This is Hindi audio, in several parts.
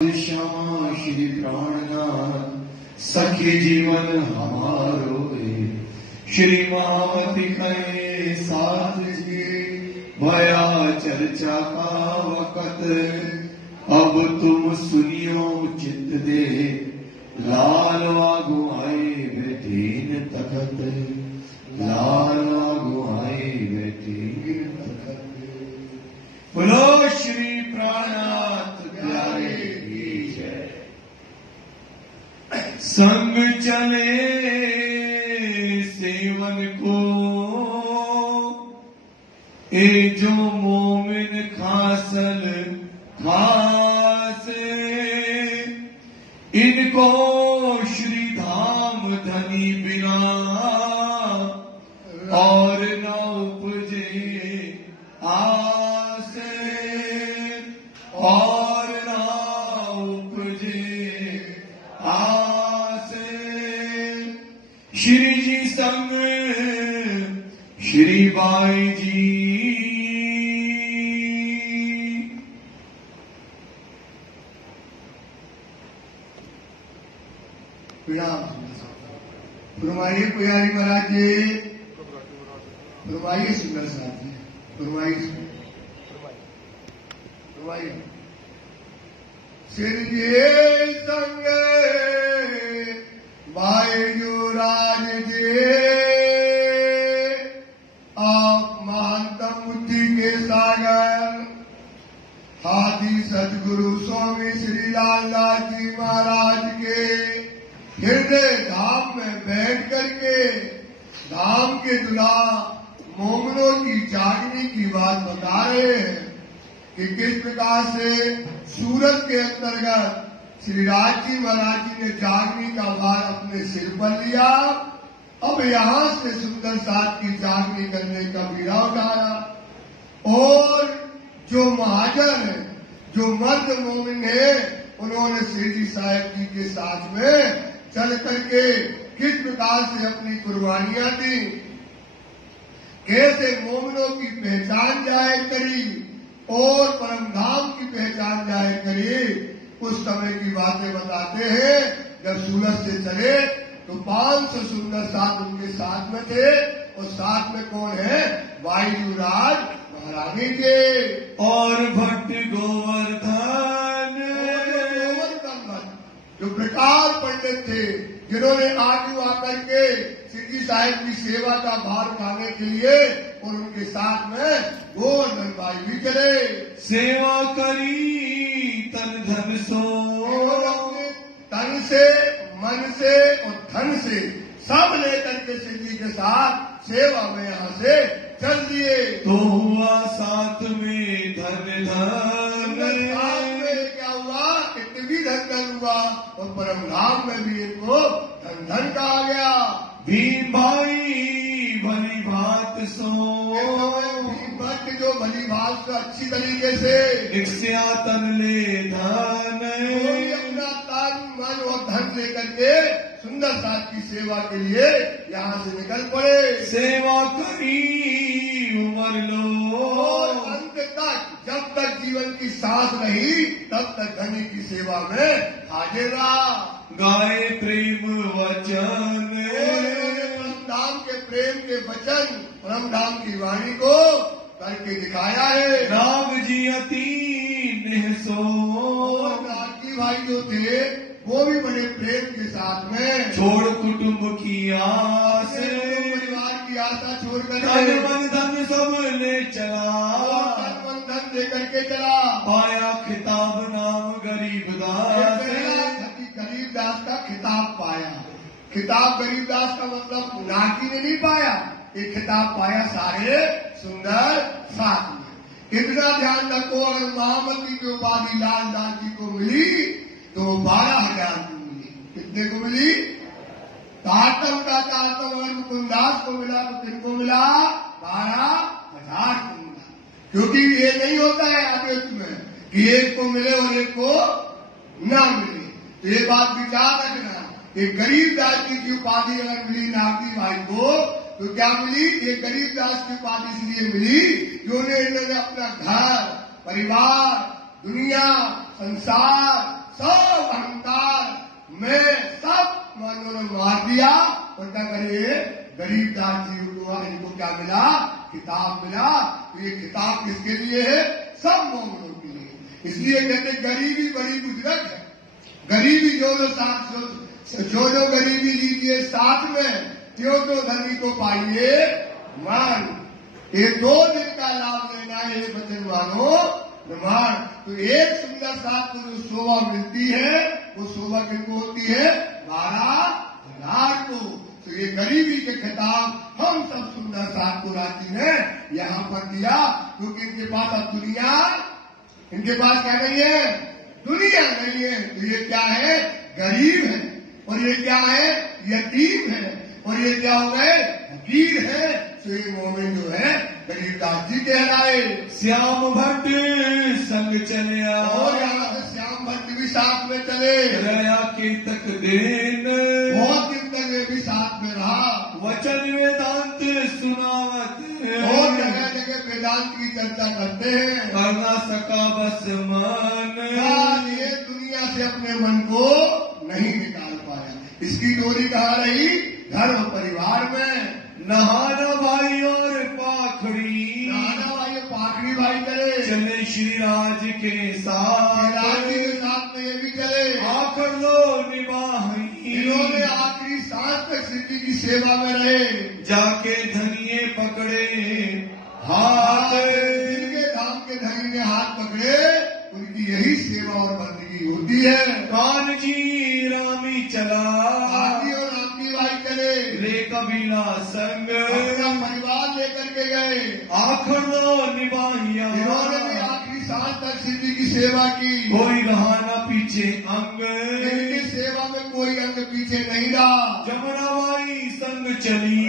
श्यामा श्री प्राणनाथ सखी जीवन हमारो श्री महामती कहे साथ जी भया चर्चा का वक़्त अब तुम सुनियो चित्त दे लाल आगु आए बेटीन तखत लाल आगु आए बेटीन तखत। बोलो श्री प्राणनाथ प्यारे की जय। संग चले सेवन को ए जो मोमिन खासल खासे इनको श्री धाम धनी बिना और न उपजे आसे और न उपजे आसे। श्री जी संग श्री बाई जी फरमाइए पुजारी महाराज जी, फरमाइए सुंदर साहब जी, फरमाइए फरमाइए। श्री जी संग भाई जो राज जी आप महानतम बुद्धि के सागर हाथी सदगुरु स्वामी श्री लालदास जी महाराज के हृदय धाम में बैठ करके धाम के दुला मोमनों की जागने की बात बता रहे हैं कि किस प्रकार से सूरत के अंतर्गत श्री राज जी महाराज जी ने जागने का भार अपने सिर पर लिया। अब यहां से सुंदर साथ की जागनी करने का बीड़ा उठाया और जो महाजन है, जो मर्द मोमिन है, उन्होंने श्री जी साहब जी के साथ में चल करके किस प्रकार से अपनी कुर्बानियां दी, कैसे मोमिनों की पहचान जाए करी और परम धाम की पहचान जाए करी, उस समय की बातें बताते हैं। जब सूरत से चले तो 500 सुंदर साथ उनके साथ में थे और साथ में कौन है? वायुराज महारानी के और भट्ट गोवर्धन जो प्रकार पंडित थे, जिन्होंने आगे आकर के सिद्धि साहिब की सेवा का भार उठाने के लिए और उनके साथ में गोवर्धन भाई भी चले। सेवा करी तन धन सो, तन से मन से और धन से सब लेकर के सिद्धि के साथ सेवा में यहाँ से चल दिए। तो हुआ साथ में धन धन, क्या हुआ? इतनी धन हुआ और परम धाम में भी इनको धन धन कहा गया। भीम भाई भली भात सो, भीम भट्ट जो भली भात से अच्छी तरीके से रिक्शा तन ले धन, अपना तन मन और धन लेकर के सुंदर साथ की सेवा के लिए यहाँ से निकल पड़े। सेवा करी उमर लो और अंत तक, जब तक जीवन की सांस रही तब तक धनी की सेवा में हाजिर रहा। गाए प्रेम वचन, परमधाम के प्रेम के वचन, परमधाम की वाणी को करके दिखाया है। राम जी अति निहसो, नागी भाई जो थे वो भी बड़े प्रेम के साथ में छोड़ कुटुंब की आस, परिवार की आशा छोड़ कर तन मन धन सब ले चला, तन मन धन लेकर के चला। पाया खिताब नाम गरीबदास, गरीबदास का खिताब पाया। खिताब गरीबदास का मतलब नागी ने नहीं पाया, ये खिताब पाया सारे सुंदर साथ में। इतना ध्यान रखो, अगर महामती की उपाधि लालदास जी को मिली तो 12,000 को मिली। कितने को मिली? तातम का तातम अगर मुकुंदास को मिला तो किनको मिला? 12,000 को मिला। क्योंकि ये नहीं होता है अद्वैत में कि एक को मिले और एक को न मिले। तो ये बात विचार रखना, ये गरीबदास जी की उपाधि अगर मिली नागी भाई को तो क्या मिली? ये गरीबदास की उपाधि इसलिए मिली कि उन्होंने अपना घर, परिवार, दुनिया, संसार मैं सब उन्होंने मार दिया और क्या करिए गरीब दास जी इनको क्या मिला किताब मिला। तो ये किताब किसके लिए है सब मोमिनों के लिए। इसलिए कहते गरीबी बड़ी मुजरत है। गरीबी जो गरीबी लीजिए साथ में त्यों तो धनी को पाइए मान। ये 2 दिन का लाभ लेना है वचन मानो प्रमाण। तो एक सुंदर साथ को जो शोभा मिलती है वो शोभा किनको होती है 12,000 को। तो ये गरीबी के खिताब हम सब सुंदर साथ को राजी ने यहाँ पर दिया क्योंकि इनके पास अब दुनिया इनके पास क्या नहीं है दुनिया नहीं है। तो ये क्या है गरीब है और ये क्या है यतीम है और ये क्या हो गए फकीर है। तो ये मोमिन जो है गरीब दास जी कहलाए। श्याम भट्ट संग चलिया और यहाँ से श्याम भट्ट भी साथ में चले रया के तक दिन बहुत दिन तक ये भी साथ में रहा। वचन वेदांत सुनावत और जगह जगह वेदांत की चर्चा करते हैं। करना सका बस मन ये दुनिया से अपने मन को नहीं निकाल पाया। इसकी डोरी कहाँ रही घर और परिवार में। नहाना भाई और पाखड़ी नहाना भाई पाखड़ी भाई चले श्री राज के साथ में ये भी चले आखिर लो निभाई। इन्होंने आखिरी सांस तक सिद्धि की सेवा में रहे। जाके धनिये पकड़े हाथ जिनके धाम के धनी ने हाथ पकड़े उनकी यही सेवा और बंदगी होती है। कान जी रामी चला हाथी और रामी भाई चले रे कबीला संग अपना परिवार लेकर के गए। आखिर लो निभाइया इन्होंने भी आखिरी सांस तक सिद्धि की सेवा की। कोई रहा पीछे अंग इनकी सेवा में कोई अंग पीछे नहीं रहा। जमुनाबाई संग चली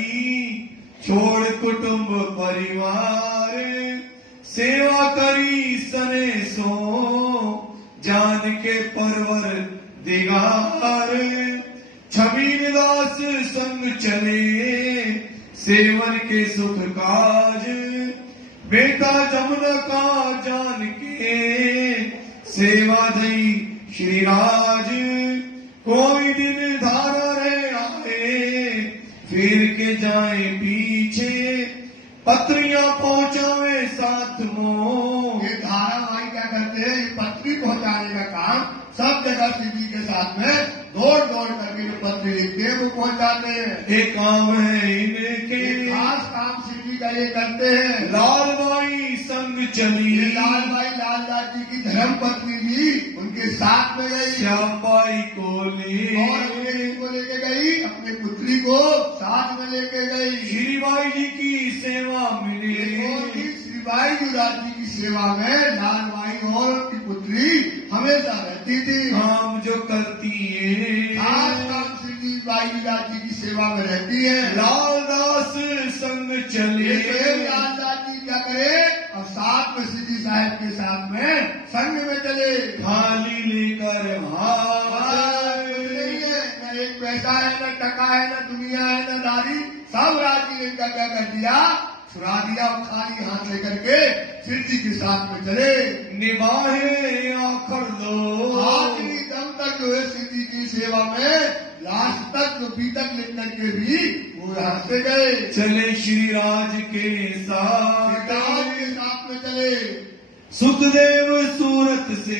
छोड़ कुटुंब परिवार सेवा करी सने सो जान के परवर दिगार। छबील दास संग चले सेवन के सुख काज बेटा जमुना का जान के सेवा दई श्री राज। कोई दिन धारा रहे आए फिर के जाए पीछे पत्रियां पहुंचावे साथ मो। ये धारावाही क्या करते हैं पत्री पहुंचाने का काम सब जगह सीधी के साथ में दौड़ दौड़ करके जो पत्र लिखते हैं वो पहुंचाते हैं। एक काम है इनके खास काम सीधी का ये करते हैं। लाल बाई संग चली लाल बाई लालदास जी की धर्म पत्नी भी उनके साथ में गई। श्याम बाई को ले और अपने को लेके गई अपने पुत्री को साथ में लेके गई। श्री बाई जी की सेवा मिली श्री बाई जी जी की सेवा में लाल बाई और उनकी पुत्री हमेशा रहती थी। काम जो करती है खास काम श्री बाई जी की सेवा में रहती है। लालदास संग चले लालदास जी क्या करे और साथ में सिद्धि साहब के साथ में संग में चले। थाली लेकर न एक पैसा है न टका है न दुनिया है न नारी सब राजी ने क्या कर दिया छुड़ा दिया और खाली हाथ लेकर के सिद्धि के साथ में चले। निभाए आखिर लो आखिरी दम तक जो है सिद्धि की सेवा में लास्ट तक जो बीतक लिख करके भी वो यहाँ से गए। चले श्री राज के साथ में चले। सुखदेव सूरत से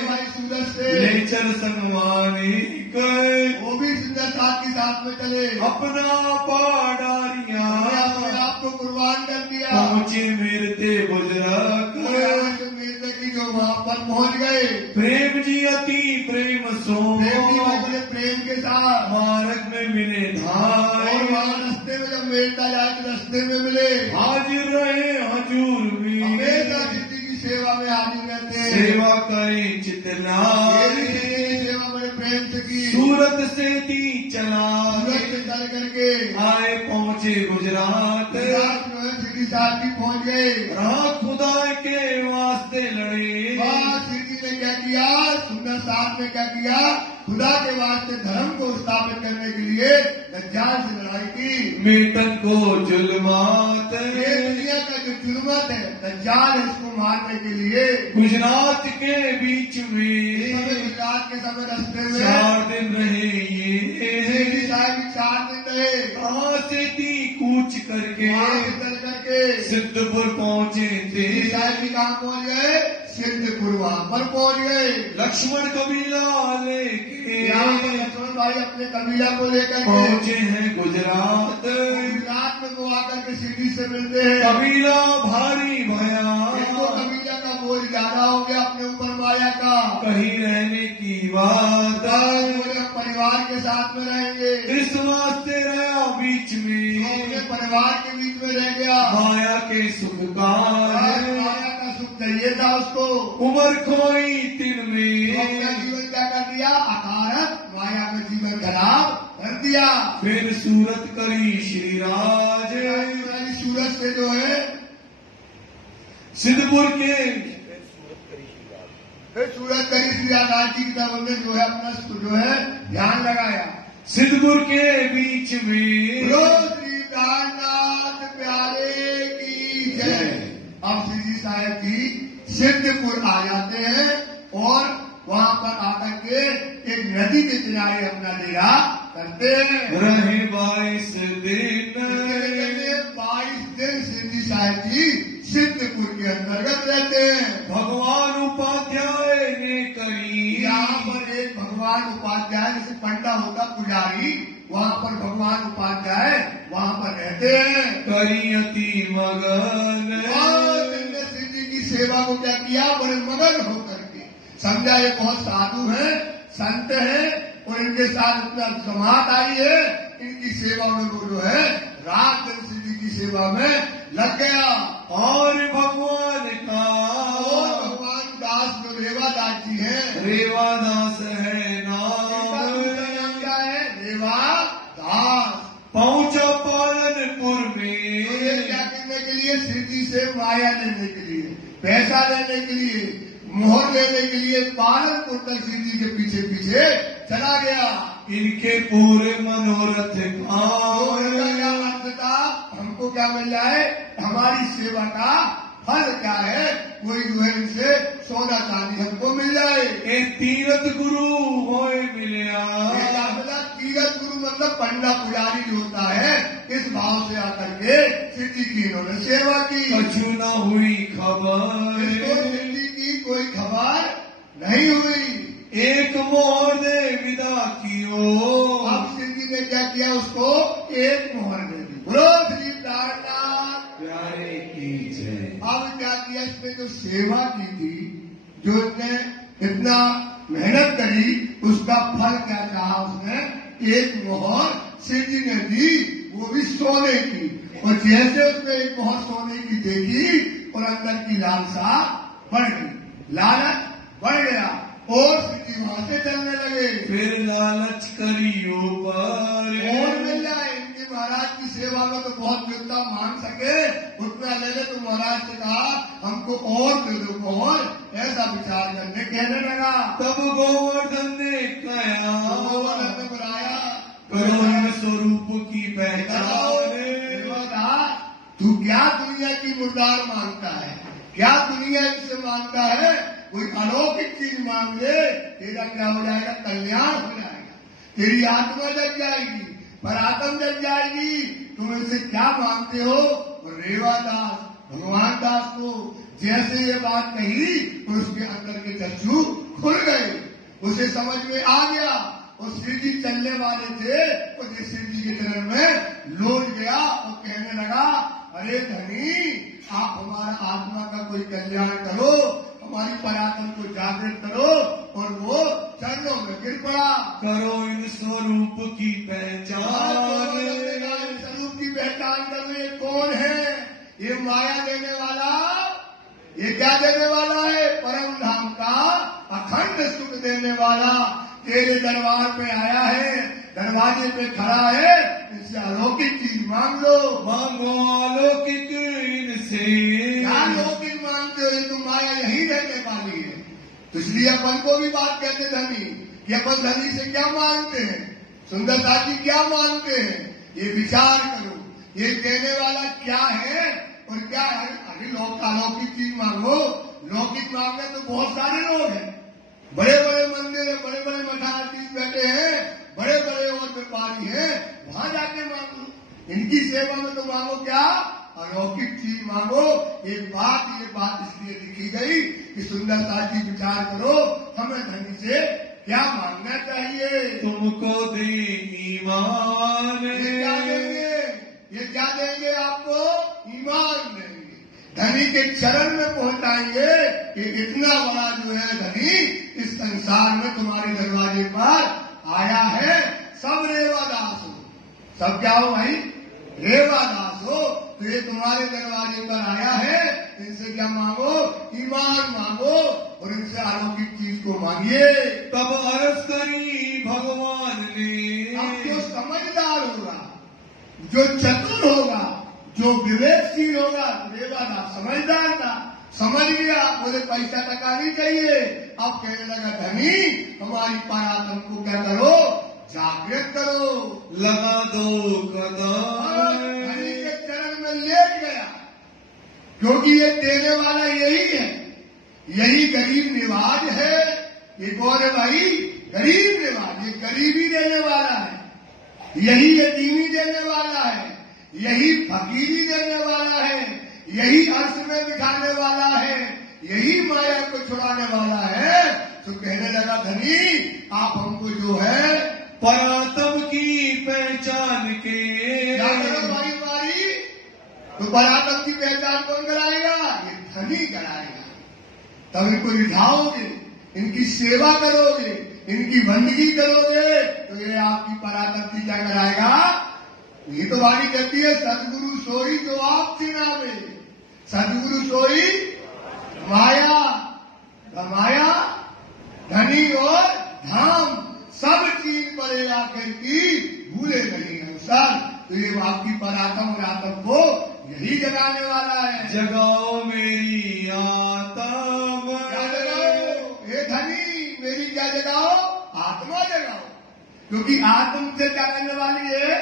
भाई सूरत से ले चल संगवाने वो भी सुंदर साथ के साथ में चले। अपना पाडारिया अपने आप को कुर्बान कर दिया। पहुंचे मेरते बुजरक मेरते की जो वहाँ पर पहुंच गए। प्रेम जी अति प्रेम सो प्रेम के साथ मार्ग में मिले धाय और वहाँ रास्ते में जब मेरता जाए तो रास्ते में मिले। हाजिर रहे हजूर भी हमेशा सिद्धि की सेवा में हाजिर रहते। सेवा करें चितना सेवा बड़े प्रेम से की। सूरत से दी चला सूरत से चल करके आए पहुंचे गुजरात सिद्धि साहब भी पहुंच गए। रहा खुदा के वास्ते लड़े। सिद्धि ने क्या किया सुंदर साहब ने क्या किया खुदा के वास्ते धर्म को स्थापित करने के लिए दज्जाल से लड़ाई की। मेटन को जुल्मात दुनिया का जो जुल्मत है दज्जाल इसको मारने के लिए गुजरात के बीच में गुजरात के के समय रास्ते में 4 दिन रहे ये, साहब 4 दिन रहे, वहाँ से ती कूच करके चल करके सिद्धपुर पहुँचे थे। साहब भी कहाँ पहुँच गए? सिद्धपुर वहाँ पर पहुँच गए। लक्ष्मण कबीला लेके यहाँ पर लक्ष्मण भाई अपने कबीला को लेकर पहुँचे हैं गुजरात। गुजरात में वो आकर के सिद्धि से मिलते हैं। कबीला भारी भया, कबीला का बोझ ज्यादा हो गया अपने ऊपर माया का। कहीं रहने की बात, परिवार के साथ में रहेंगे, इस वास्ते रहा बीच में, परिवार के बीच में रह गया। माया के सुख का, माया का सुख चाहिए था उसको। उम्र खोई तिन में, अपना जीवन क्या कर दिया? अकारक माया का जीवन खराब कर दिया। फिर सूरत करी श्री राज, सूरत से जो है सिद्धपुर के फिर सूरत करी श्री राज जी की तरफ में जो है अपना जो है ध्यान लगाया। सिद्धपुर के बीच में श्री कायनाथ प्यारे की जय। अब श्री जी साहब जी सिद्धपुर आ जाते हैं और वहाँ पर आकर के एक नदी के किनारे अपना डेरा करते हैं। रहे 22 दिन, 22 दिन श्री जी साहब जी सिद्धपुर के अंतर्गत रहते हैं। भगवान उपाध्याय ने करी, यहाँ पर एक भगवान उपाध्याय जैसे पंडा होता पुजारी, वहाँ पर भगवान उपाध्याय वहाँ पर रहते हैं। करी अति मगन, श्री जी की सेवा को क्या किया? बड़े मगन होकर के समझा ये बहुत साधु हैं, संत हैं और इनके साथ इतना जमात आई है, इनकी सेवा में वो जो है रात दिन श्री जी की सेवा में लग गया। और भगवान का भगवान दास जो रेवादास जी हैं, रेवादास है नाम, क्या है? रेवादास पहुंचा पालनपुर में, क्या करने के लिए? श्री जी से माया लेने के लिए, पैसा लेने के लिए, मोहर लेने के लिए पालनपुर तक श्री जी के पीछे पीछे चला गया। इनके पूरे मनोरथ था, हमको क्या मिल जाए? हमारी सेवा का फल क्या है? कोई जो है इनसे सोना चांदी हमको मिल जाए। एक तीरथ गुरु होए मिलया, तीरथ गुरु मतलब पंडा पुजारी जो होता है, इस भाव से आकर के श्री जी की इन्होंने सेवा की। कछु न हुई खबर, श्री जी की कोई खबर नहीं हुई। एक मोहर दे विदा कियो, अब श्री जी ने क्या किया? उसको एक मोहर दे दी। बोलो श्री कायनाथ प्यारे की जय। अब क्या किया? इसने जो सेवा की थी, जो इसने इतना मेहनत करी, उसका फल क्या चाहा उसने? एक मोहर श्री जी ने दी, वो भी सोने की। और जैसे उसने एक मोहर सोने की देखी और अंदर की लालसा बढ़ गई, लालच बढ़ गया और श्री जी वहां से चलने लगे। फिर लालच करियो पर और मिल जाए। इनके महाराज की सेवा में तो बहुत जितना मांग सके उतना ले ले। तो महाराज से कहा हमको और दे दो और, ऐसा विचार करने कहने लगा। तब गोवर्धन ने कहा, गोवर्धन ने बुलाया, करो स्वरूप की पहचान। तू क्या दुनिया की मुर्दार मांगता है? क्या दुनिया इससे मांगता है? कोई अलौकिक चीज मांग ले, तेरा क्या हो जाएगा? कल्याण हो जाएगा, तेरी आत्मा जग जाएगी, पर आत्म जग जाएगी। तुम इससे क्या मांगते हो? रेवादास भगवान दास को जैसे ये बात कही तो उसके अंदर के चक्षु खुल गए, उसे समझ में आ गया। और श्री जी चलने वाले थे, और श्री जी के चरण में लोट गया और कहने लगा, अरे धनी, आप हमारा आत्मा का कोई कल्याण करो, हमारी परात्मा को जागृत करो। और वो चरणों में गिर पड़ा। करो इन स्वरूप की पहचान। स्वरूप की पहचान करने कौन है? ये माया देने वाला, ये क्या देने वाला है? परम धाम का अखंड सुख देने वाला तेरे दरबार पे आया है, दरवाजे पे खड़ा है, इससे अलौकिक चीज मांग लो। मांगो अलौकिक इनसे। क्या अलौकिक मांगते हो? ये तुम माया यही रहने वाली है। तो इसलिए अपन को भी बात कहते धनी कि अपन धनी से क्या मांगते हैं, सुंदरता जी क्या मांगते हैं, ये विचार करो। ये देने वाला क्या है और क्या है? अरे अलौकिक चीज मांगो। लौकिक मांगने तो बहुत सारे लोग हैं, बड़े बड़े मंदिर है, बड़े बड़े इनकी सेवा में तो मांगो क्या? अलौकिक चीज मांगो। ये बात इसलिए लिखी गई कि सुंदरता जी विचार करो, हमें धनी से क्या मांगना चाहिए? तुमको दे ईमान। ये क्या देंगे आपको? ईमान देंगे। धनी के चरण में पहुंचाएंगे कि इतना बड़ा जो है धनी इस संसार में तुम्हारे दरवाजे पर आया है। सब रेवादास हो, सब क्या हो भाई? रेवादास हो। तो ये तुम्हारे दरवाजे पर आया है, इनसे क्या मांगो? ईमान मांगो और इनसे अलौकिक चीज को मांगिए। तब अरज करी भगवान ने। अब जो समझदार होगा, जो चतुर होगा, जो विवेकशील होगा, रेवादास समझदार था, समझ गया, बोले पैसा टका नहीं चाहिए। अब कहने लगा धनी हमारी परात्म को क्या करो? जागृत करो, लगा दो कदम। धनी के चरण में लेट गया, क्योंकि ये देने वाला यही है, यही गरीब निवाज है। ये कौन है भाई? गरीब निवाज। ये गरीबी देने वाला है, यही यतीमी देने वाला है, यही फकीरी देने वाला है, यही अर्श में बिठाने वाला है, यही माया को छुड़ाने वाला है। तो कहने लगा धनी आप हमको जो है परात्म की पहचान के। क्या करो भाई मारी? तो परात्म की पहचान कौन कराएगा? ये धनी कराएगा। तब इनको रिझाओगे, इनकी सेवा करोगे, इनकी बंदगी करोगे, तो ये आपकी परात्म की क्या कराएगा? ये तो वाणी कहती है सदगुरु सोई जो आप चिनावे। सदगुरु सोई माया, माया धनी और धाम सब चीज परे आकर की भूले नहीं है सर। तो ये आपकी परात्म और आत्म को यही जगाने वाला है। जगाओ मेरी आत्मा। क्या जगाओ? हे धनी मेरी क्या जगाओ? आत्मा जगाओ। क्योंकि आत्म से क्या करने वाली है?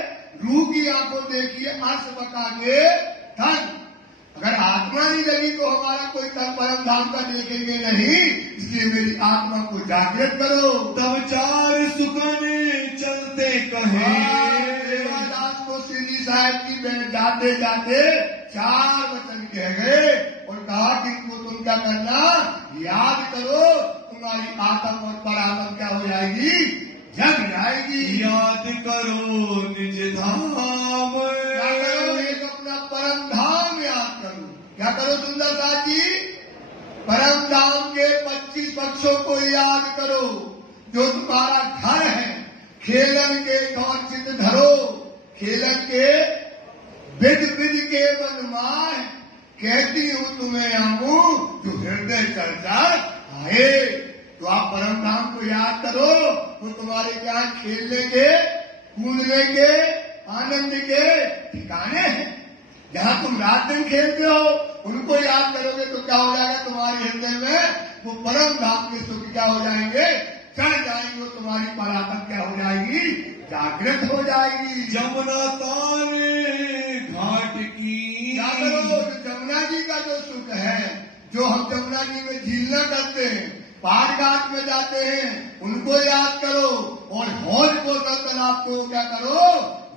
रूह की आंखों देखिए आंख बका के धन। अगर आत्मा नहीं जगी तो हमारा कोई परम धाम का देखेंगे नहीं। इसलिए मेरी आत्मा को जागृत करो। तब चार सुखाने चलते कहे। देवादास को श्री साहब की में जाते जाते चार वचन कह गए और कहा कि इनको तुम क्या करना? याद करो, तुम्हारी आत्म और परात्म क्या हो जाएगी? जग जाएगी। याद करो निज धाम। क्या करो? एक अपना परम धाम याद करो। क्या करो सुंदरदास जी? परम धाम के 25 पक्षों को याद करो, जो तुम्हारा घर है। खेलन के कौन चित धरो, खेलन के विद विद के मनमाय। कहती हूँ तुम्हें आमू जो हृदय चर्चा आए। तो आप परम धाम को याद करो, वो तुम्हारे क्या खेलने के, कूदने के, आनंद के ठिकाने हैं। जहाँ तुम रात दिन खेलते हो उनको याद करोगे तो क्या हो जाएगा? तुम्हारे हृदय में वो परम धाम के सुख क्या हो जाएंगे? चढ़ जाएंगे। वो तुम्हारी परात्म क्या हो जाएगी? जागृत हो जाएगी। जमुना तारे घाट की। क्या करो? जमुना जी का जो सुख है, जो हम जमुना जी में झीलना करते हैं, पार घाट में जाते हैं, उनको याद करो। और हौज को तालाब को क्या करो?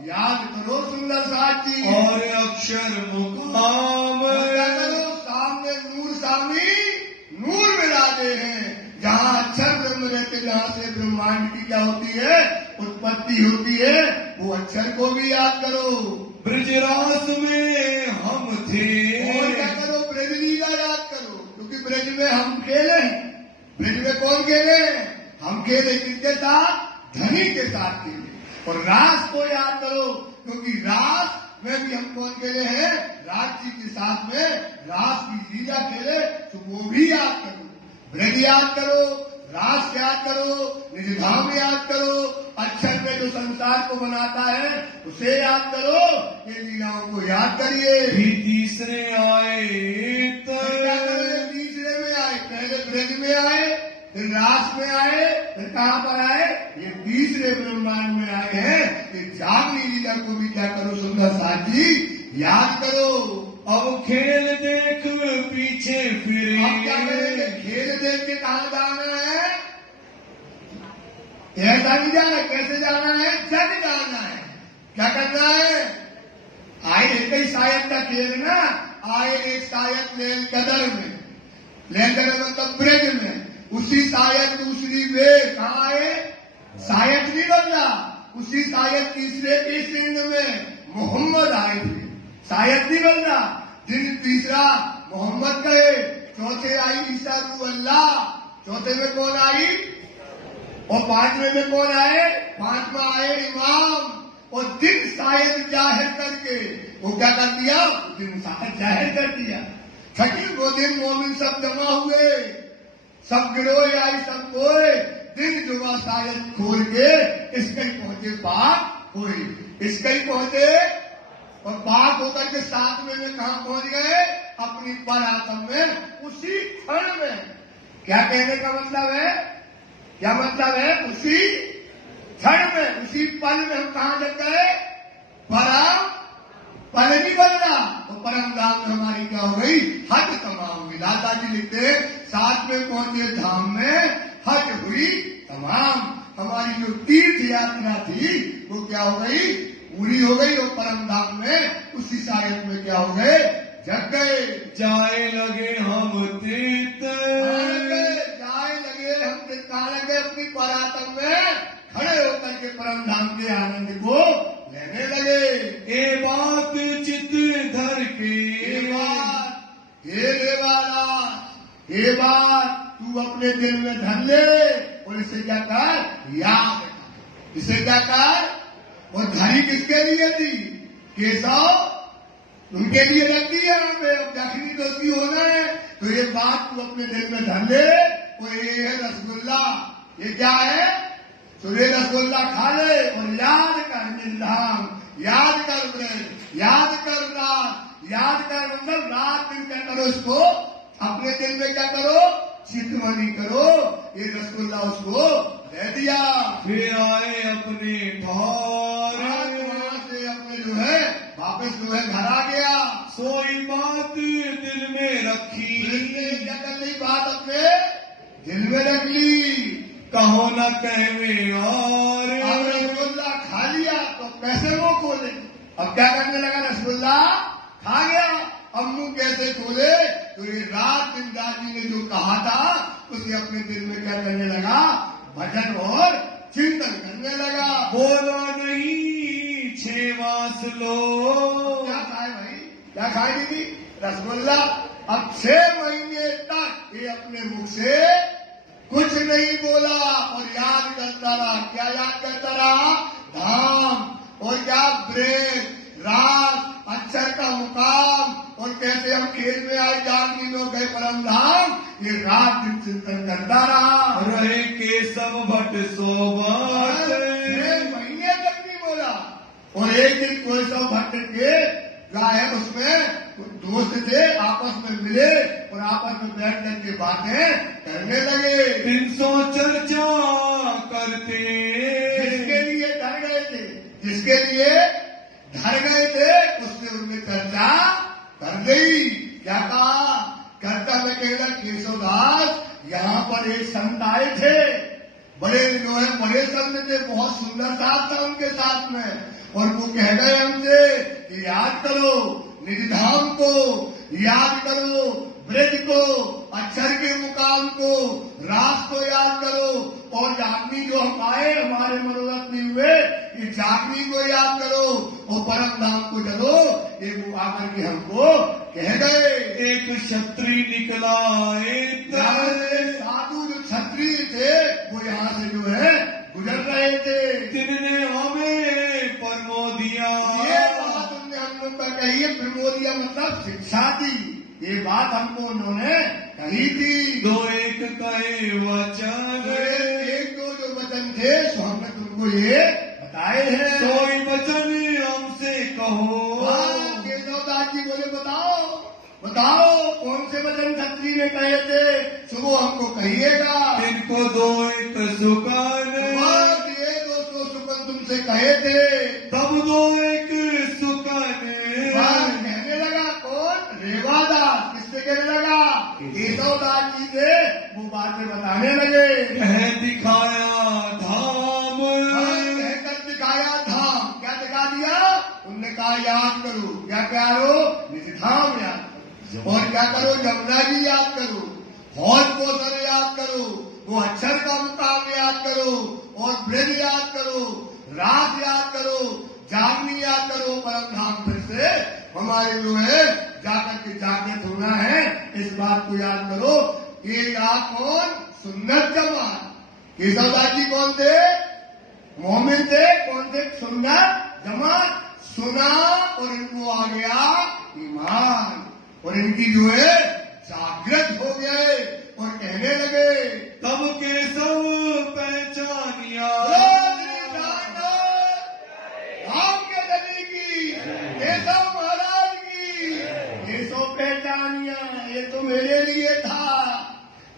याद करो सुंदर साथ जी। और अक्षर मुकाम। क्या करो? सामने नूर सामी नूर मिलाते हैं। जहाँ अक्षर ब्रह्म रहते, जहाँ से ब्रह्मांड की क्या होती है? उत्पत्ति होती है। वो अक्षर को भी याद करो। ब्रजरास में हम थे। और क्या करो? ब्रज लीला याद करो, क्योंकि ब्रज में हम खेले। ब्रज में कौन खेले? हम खेले किसके साथ? धनी के साथ खेले। और रास को याद करो, क्योंकि रास में भी हम कौन खेले हैं? राज जी के साथ में रास की लीला खेले, तो वो भी याद करो। ब्रज याद करो, रास याद करो, निज धाम याद करो, अक्षर में जो संसार को बनाता है उसे याद करो। ये लीलाओं को याद करिए। भी तीसरे आए तीसरे में आए, पहले ब्रज में आए, फिर रास में आए, फिर कहाँ पर आए? ये तीसरे ब्रह्मांड में आए हैं। ये जागनी लीला को भी क्या करो सुंदर साथ जी? याद करो। अब खेल देख पीछे फिरे। अब क्या करेंगे? खेल देख के कहाँ जाना है? ऐसा नहीं जाना। कैसे जाना है? जग जाना है। क्या करना है? आए एक ही शायद का खेल ना, आए एक शायद लेल कदर में, लेल कदर मतलब ब्रज में, उसी शायद दूसरी वे कहा है, शायद नहीं बदला, उसी शायद तीसरे के सिंह में मोहम्मद आए थे, शायद नहीं बदला। दिन तीसरा मोहम्मद गए, चौथे आई ईसा रूह अल्लाह, चौथे में कौन आई और पांचवें में कौन आए, पांचवा आए इमाम। और दिन शायद जाहिर करके वो क्या कर दिया, दिन शायद जाहिर कर दिया। छठी वो दिन मोमिन सब जमा हुए, सब गिरोह आई सब कोई, दिन जुमा शायद खोल के इसके ही पहुंचे बात हुई, इसके ही पहुंचे और बात होकर के 7वें में कहा पहुंच गए, अपनी पर आत्म में उसी क्षण में। क्या कहने का मतलब है, क्या मतलब है, उसी क्षण में, उसी पल में हम कहां लग गए, परम पल नहीं बदला, तो परम धाम में हमारी क्या हो गई, हज तमाम हुई। दादाजी लिखते 7वें पहुंचे धाम में हज हुई तमाम। हमारी जो तीर्थ यात्रा थी वो क्या हो गई, पूरी हो गई। और परम धाम में उसी शायद में क्या हो गए, जग गए। जाए लगे हम तीर्थ, जाए लगे हम तीर्थ, कहाँ लगे, अपनी परातम में खड़े होकर के परम धाम के आनंद को लेने लगे। ए बात चित धर के, ये बात हे देवाला, ये बात तू अपने दिल में धर ले और इसे क्या कर, याद कर, इसे क्या कर। और धरी किसके लिए थी, केशव उनके लिए रख दी है हमें, दक्षिणी दोस्ती होना है तो ये बात तू अपने दिल में धर ले। और ये है रसगुल्ला, ये क्या है, तो ये रसगुल्ला खा ले और याद कर निर्धाम, याद कर ब्रज, याद कर रात, याद कर मतलब रात दिन क्या करो, इसको अपने दिल में क्या करो, चितमनी करो। ये रसगुल्ला उसको दे दिया। फिर आए अपने घर, वहां से अपने जो है वापस जो है घर आ गया। सोई बात दिल में रखी, क्या कर ली, बात अपने दिल में रख ली। कहो न कहवे और, अब रसगुल्ला खा लिया तो कैसे वो खोले, अब क्या करने लगा, रसगुल्ला खा गया अब मुंह कैसे खोले। तो ये रात दिन दादी ने जो कहा था उसे अपने दिल में क्या करने लगा, भजन और चिंतन करने लगा। बोला नहीं 6 मास लो, क्या खाए भाई, क्या खाए दीदी, रसगुल्ला। अब 6 महीने तक ये अपने मुख से कुछ नहीं बोला और याद करता रहा। क्या याद करता रहा, धाम और क्या ब्रेक, रात, अक्षर का मुकाम और कैसे हम खेत में आए, 4 दिन हो गए परम धाम, ये रात दिन चिंतन करता रहा। रहे के सब भट सोबत, 6 महीने तक नहीं बोला। और एक दिन कोई सब भट्ट के गाय उसमें दोस्त थे, आपस में मिले और आपस में बैठ करके बातें करने लगे। 300 चर्चा करते, जिसके लिए डर गए थे, जिसके लिए डर गए थे उसने उनमें चर्चा कर गई। क्या कहा, कहता मैं कह रहा केशवदास यहाँ पर एक संत आए थे, बड़े जो है बड़े संत थे, बहुत सुंदर साथ था उनके साथ में। और वो कह गए हमसे कि याद करो निधिधाम को, याद करो ब्रज को, अक्षर के मुकाम को, रास को याद करो। और जागनी जो हम आए हमारे मनोरथ नहीं हुए, ये जागनी को याद करो और परम धाम को चलो। ये वो आकर के हमको कह गए। एक क्षत्रिय निकला, एक साधु जो क्षत्रिय थे वो यहाँ से जो है गुजर रहे थे। तिन्ने हमें प्रमोदिया, ये बात उनने हम लोग का कही है, प्रमोदिया मतलब शिक्षा दी। ये बात हमको उन्होंने कही थी। 2 एक कहे वचन, एक दो जो वचन थे सो हमने तुमको ये बताए हैं। सोई वचन हमसे कहो। केशवदास जी बोले बताओ बताओ कौन से वचन क्षत्रिय ने कहे थे, सुबह हमको कहिएगा। इनको 2 एक सुकन, ये 200 सुकन तुमसे कहे थे। तब 2 एक सुकन, कहने लगा कौन, रेवादास। किससे कहने लगा, केशवदास जी से वो बातें बताने लगे। कह दिखाया धाम, कहकर दिखाया धाम। क्या दिखा दिया, उनने कहा याद करो। क्या और क्या करो, जमुना जी याद करो, हौज पोषण याद करो, वो अक्षर का मुकाम याद करो, और ब्रज याद करो, रात याद करो, जागनी याद करो, परम धाम फिर से हमारे जो है जाकर के जागृत होना है। इस बात को याद करो। ये रात कौन? सुन्नत जमात। केशवदास जी कौन थे? मोमिन थे। कौन थे? सुन्नत जमात। सुना और इनको आ गया ईमान, और इनकी जो है जागृत हो गए और कहने लगे, तब केशव पहचानिया धाम के नदी की, केशव महाराज की, केशव पहचानिया, ये तो मेरे लिए था।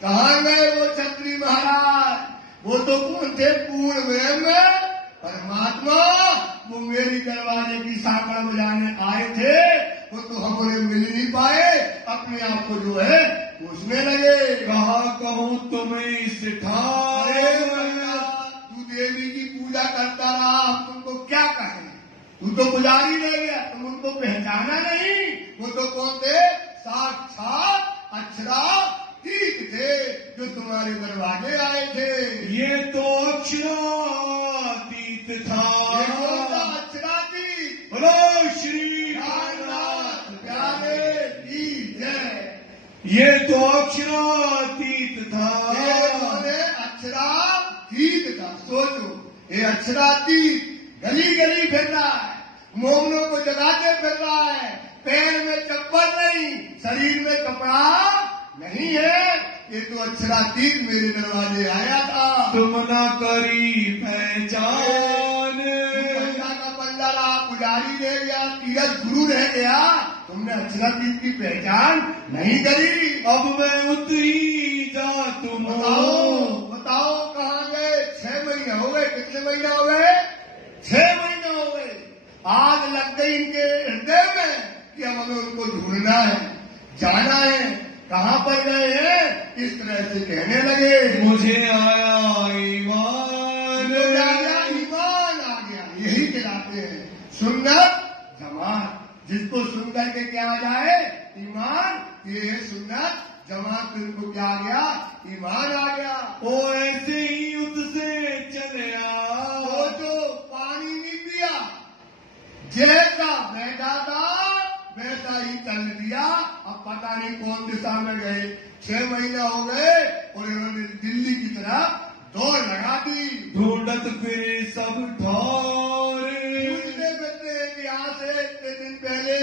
कहाँ गए वो छत्री महाराज? वो तो कौन थे? पूर्ण में परमात्मा। वो मेरी दरवाजे की साकड़ बजाने आए थे, वो तो हम उन्हें मिल नहीं पाए, अपने आप को जो है पूछने लगे। कहा कहूँ तुम्हें इस ठाए, तू देवी की पूजा करता रहा, हम तुमको क्या कहें? तू तो पुजारी रह गया, तुम उनको पहचाना नहीं। वो तो कौन थे? साक्षात अक्षरातीत थे, जो तुम्हारे दरवाजे आए थे। ये तो अक्षरातीत था। ये कौन था? अक्षरातीत। बोलो श्री नाथ प्यारे की जय। ये तो अक्षरातीत था। ये कौन है? अक्षरातीत था। सोचो, ये अक्षरातीत गली गली फिर रहा है, मोमनों को जगाते फिर रहा है, पैर में चप्पल नहीं, शरीर में कपड़ा नहीं है। ये तो अक्षरातीत मेरे दरवाजे आया था। तुम न करी पहचान, पंडा का पंडा रहा, पुजारी रह गया, तीरथ गुरु रह गया, तुमने अक्षरातीत की पहचान नहीं करी। अब मैं उतरी जा तुम। बताओ कहाँ गए? 6 महीने हो गए। कितने महीने हो गए? 6 महीने हो गए। आग लग गई इनके हृदय में कि अब हमें उनको ढूंढना है, जाना है। कहाँ पर गए हैं? इस तरह से कहने लगे। मुझे आया ईमान, ईमान आ गया, यही कहलाते हैं सुन्नत जमात। जिसको सुन करके क्या आ जाए? ईमान। ये है सुन्नत जमात। इनको क्या आ गया? ईमान आ गया। ओ ऐसे ही उससे चले वो जो पानी नहीं पिया, जैसा बैठा था वैसा ही चल दिया। अब पता नहीं कौन दिशा में गए। 6 महीना हो गए और इन्होंने दिल्ली की तरफ दौड़ लगा दी। ढूंढत फिरे सब ठौरे, पूछते फिरते हैं यहाँ से इतने दिन पहले,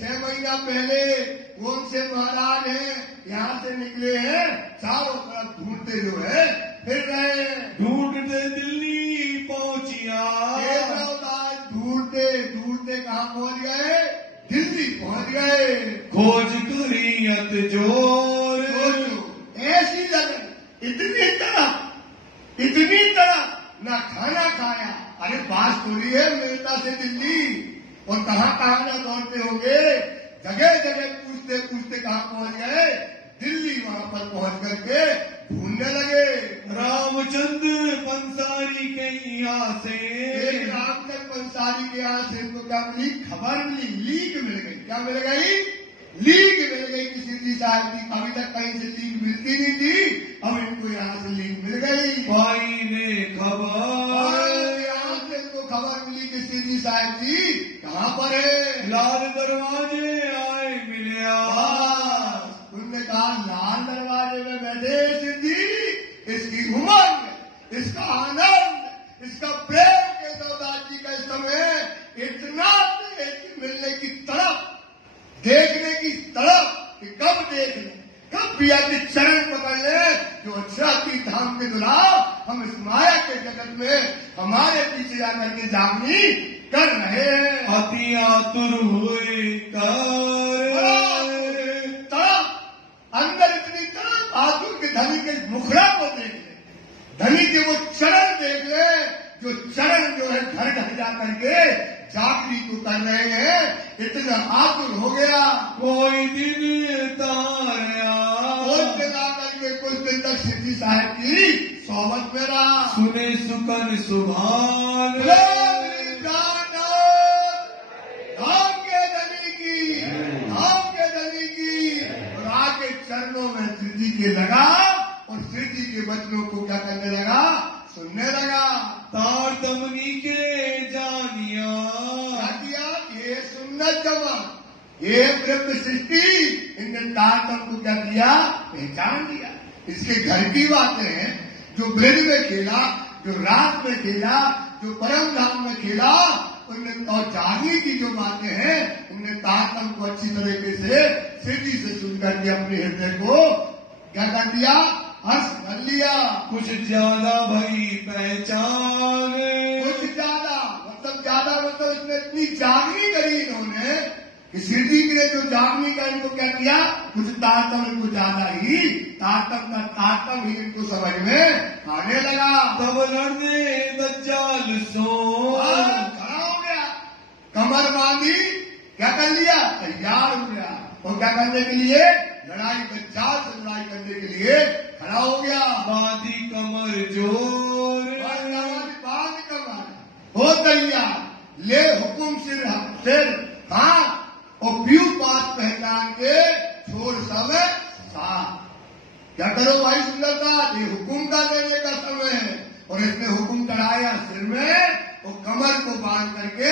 6 महीना पहले कौन से महाराज हैं यहाँ से निकले हैं। चारों तरफ ढूंढते जो है फिर रहे हैं। ढूंढते दिल्ली पहुंचिया। ढूंढते ढूंढते कहाँ पहुंच गए? दिल्ली पहुंच गए। खोज करियत जोर, ऐसी लगन, इतनी तरह ना खाना खाया। अरे बात थोड़ी है मेरठा से दिल्ली, और कहाँ कहाँ ना दौड़ते होंगे। जगह जगह पूछते पूछते कहाँ पहुंच गए? दिल्ली। वहां पर पहुंच करके ढूंढने लगे। रामचंद्र पंसारी के यहाँ से, रामचंद्र पंसारी के यहाँ से इनको क्या मिली? खबर मिली, लीक मिल गई। क्या मिल गई? लीक मिल गई कि सिद्धि साहब की। अभी तक कहीं से लीक मिलती नहीं थी, अब इनको यहाँ से लीक मिल गई। भाई ने खबर, यहाँ से इनको खबर मिली कि सिद्धि साहब जी कहाँ पर है? लाल दरवाजे आए मिलिया। उन्होंने कहा लाल दरवाजे में बैठे सिद्धि। इसकी उमंग, इसका आनंद, इसका प्रेम केशवदास जी का इस समय इतना मिलने की तरफ, देखने की तरफ कि कब देख लें, कब पिया के चरण पकड़ ले, जो अक्षरातीत धाम के दुलाव हम इस माया के जगत में हमारे पीछे जाकर के जागनी कर रहे हैं। अति आतुर हुए तरफ अंदर इतनी तरफ आतुर के धनी के मुखड़ा को देख ले, धनी के वो चरण देख ले, जो चरण जो है घर घर जा करके जागरी को कर रहे हैं। इतना आतुर हो गया। कोई दिन तारा, कुछ दिन आकर के कुछ दिन तक सिद्धि साहब की सोहबत में रहा। सुने सुकन सुभान, धाम के धनी की, धाम के धनी की वचनों को क्या करने लगा, सुनने लगा। तारतमनी के जानिया, क्या किया, ये सुन्नत जमा, ये ब्रह्म सृष्टि, इनने तारतम को क्या किया, पहचान लिया। इसके घर की बातें हैं, जो ब्रज में खेला, जो रात में खेला, जो परम धाम में खेला, उनने और जागने की जो बातें हैं, उनने तारतम को अच्छी तरीके से सिद्धि से सुनकर के अपने हृदय को क्या कर दिया, हर्ष कर लिया। कुछ ज्यादा भई पहचान, कुछ ज्यादा मतलब इसने इतनी जागनी करी इन्होंने कि सिद्धि के लिए जो जागनी का इनको क्या किया, कुछ तारतम इनको ज्यादा ही, तारतम ही इनको समझ में आने लगा। तब लड़ने दज्जाल सो, खड़ा हो गया, कमर बांधी, क्या कर लिया, तैयार हो गया, और क्या करने के लिए, लड़ाई, दज्जाल से लड़ाई करने के लिए खड़ा हो गया। बांधी कमर जोर, बांध कमर हो तैयार, ले हुकुम सिर हाथ, और व्यू पास पहचान के छोड़ समय साथ। क्या करो भाई सुंदरता, ये हुकुम का देने का समय है, और इसने हुकुम कराया सिर में, और कमर को बांध करके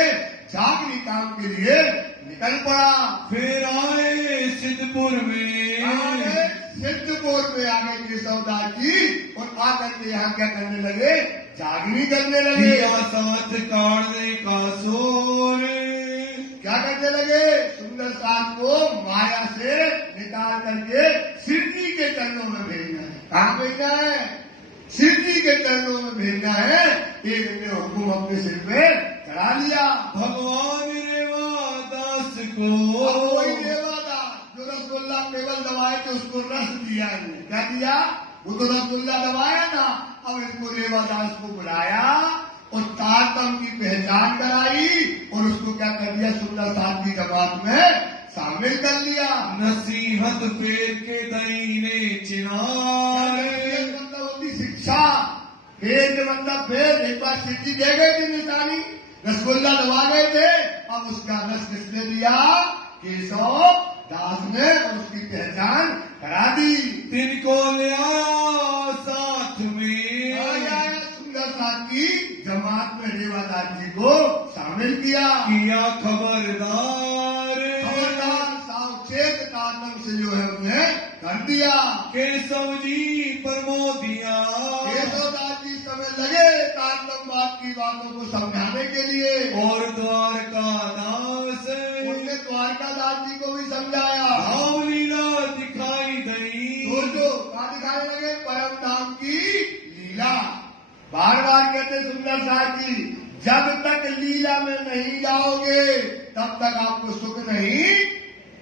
जागनी काम के लिए निकल पड़ा। फिर आए सिद्धपुर में, सिद्धपुर में आगे केशवदास जी, और आकर के यहाँ क्या करने लगे, जागनी करने लगे। साथ काटने का सोर, क्या करने लगे, सुंदर साथ को माया से निकाल करके सिद्धि के चरणों में भेजना है। कहाँ भेजना है, सिद्धि के चरणों में भेजना है। एक ने हुकुम अपने सिर पे चढ़ा लिया। भगवान रेवादास को, वही रेवादास जो रसगुल्ला केवल दबाए थे, उसको रस दिया इन्हें। क्या दिया, वो तो रसगुल्ला दबाया था, अब इसको रेवादास को बुलाया और तारतम की पहचान कराई, और उसको क्या कर दिया, सुंदर साथ की जमात में शामिल कर लिया। नसीहत फेर के दईने चिनार, मतलब होती शिक्षा, फेर मतलब फेर, एक बार सिद्धि दे गई थी निशानी, रसगुल्ला दबा गए थे, अब उसका रस किसने दिया, केशव दास ने, और उसकी पहचान करा दी। तिनको ले आया साथ में, आया सुंदर साथ की जमात में रेवादास जी को शामिल किया खबरदार, सावचेत तारतम से जो है उसने कर दिया। केशव जी प्रमोदिया, केशवदास जी समय लगे तारतम बात की बातों को समझाने के लिए, और द्वारका दास, उनने द्वारका दास जी को भी समझाया। भाव लीला दिखाई दई, जो दिखाने लगे, परम धाम की लीला। बार बार कहते सुंदर साथ जी, जब तक लीला में नहीं जाओगे तब तक आपको सुख नहीं,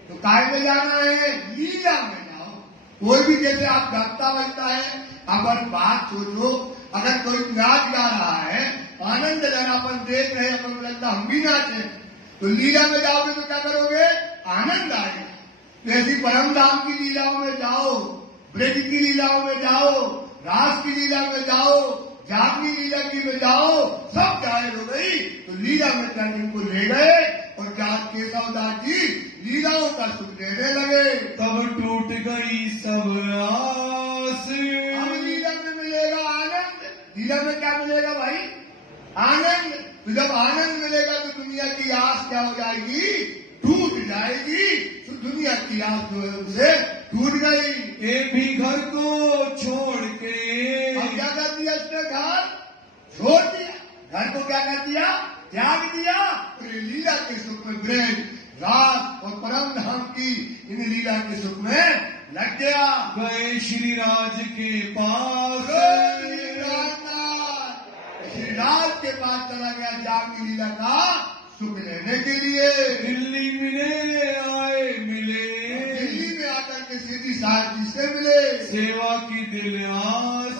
तो काय में जाना है, लीला में जाओ। कोई भी जैसे आप गाता बजता है, अगर बात सोचो, अगर कोई नाच गा रहा है, आनंद ले रहा, अपन देख रहे, अपन लगता हम भी नाचे, तो लीला में जाओगे तो क्या करोगे, आनंद आएगा। तो ऐसी परम धाम की लीलाओं में जाओ, ब्रज की लीलाओं में जाओ, रास की लीला में जाओ, जागनी लीला की में जाओ, सब जाहिर हो गई। तो लीला में क्या इनको ले गए, और जाग केशवदास जी लीलाओं का सुख देने लगे। तब टूट गई सब आस, अब लीला में मिलेगा आनंद। लीला में क्या मिलेगा भाई, आनंद। तो जब आनंद मिलेगा तो दुनिया की आस क्या हो जाएगी, टूट जाएगी। तो दुनिया की आस जो है उनसे टूट गई। ये भी घर को छोड़ के, अब क्या कर दिया इसने, घर छोड़ दिया, घर को क्या कर दिया, त्याग दिया। और लीला के सुख में ब्रज रास और परम धाम की इन लीला के सुख में लग गया। गए श्री राज के पास, श्री राज के पास चला गया जागनी लीला का सुख लेने के लिए। दिल्ली मिले आए मिले, दिल्ली में आकर के सीधी साहब जी से मिले। सेवा की दिल आस,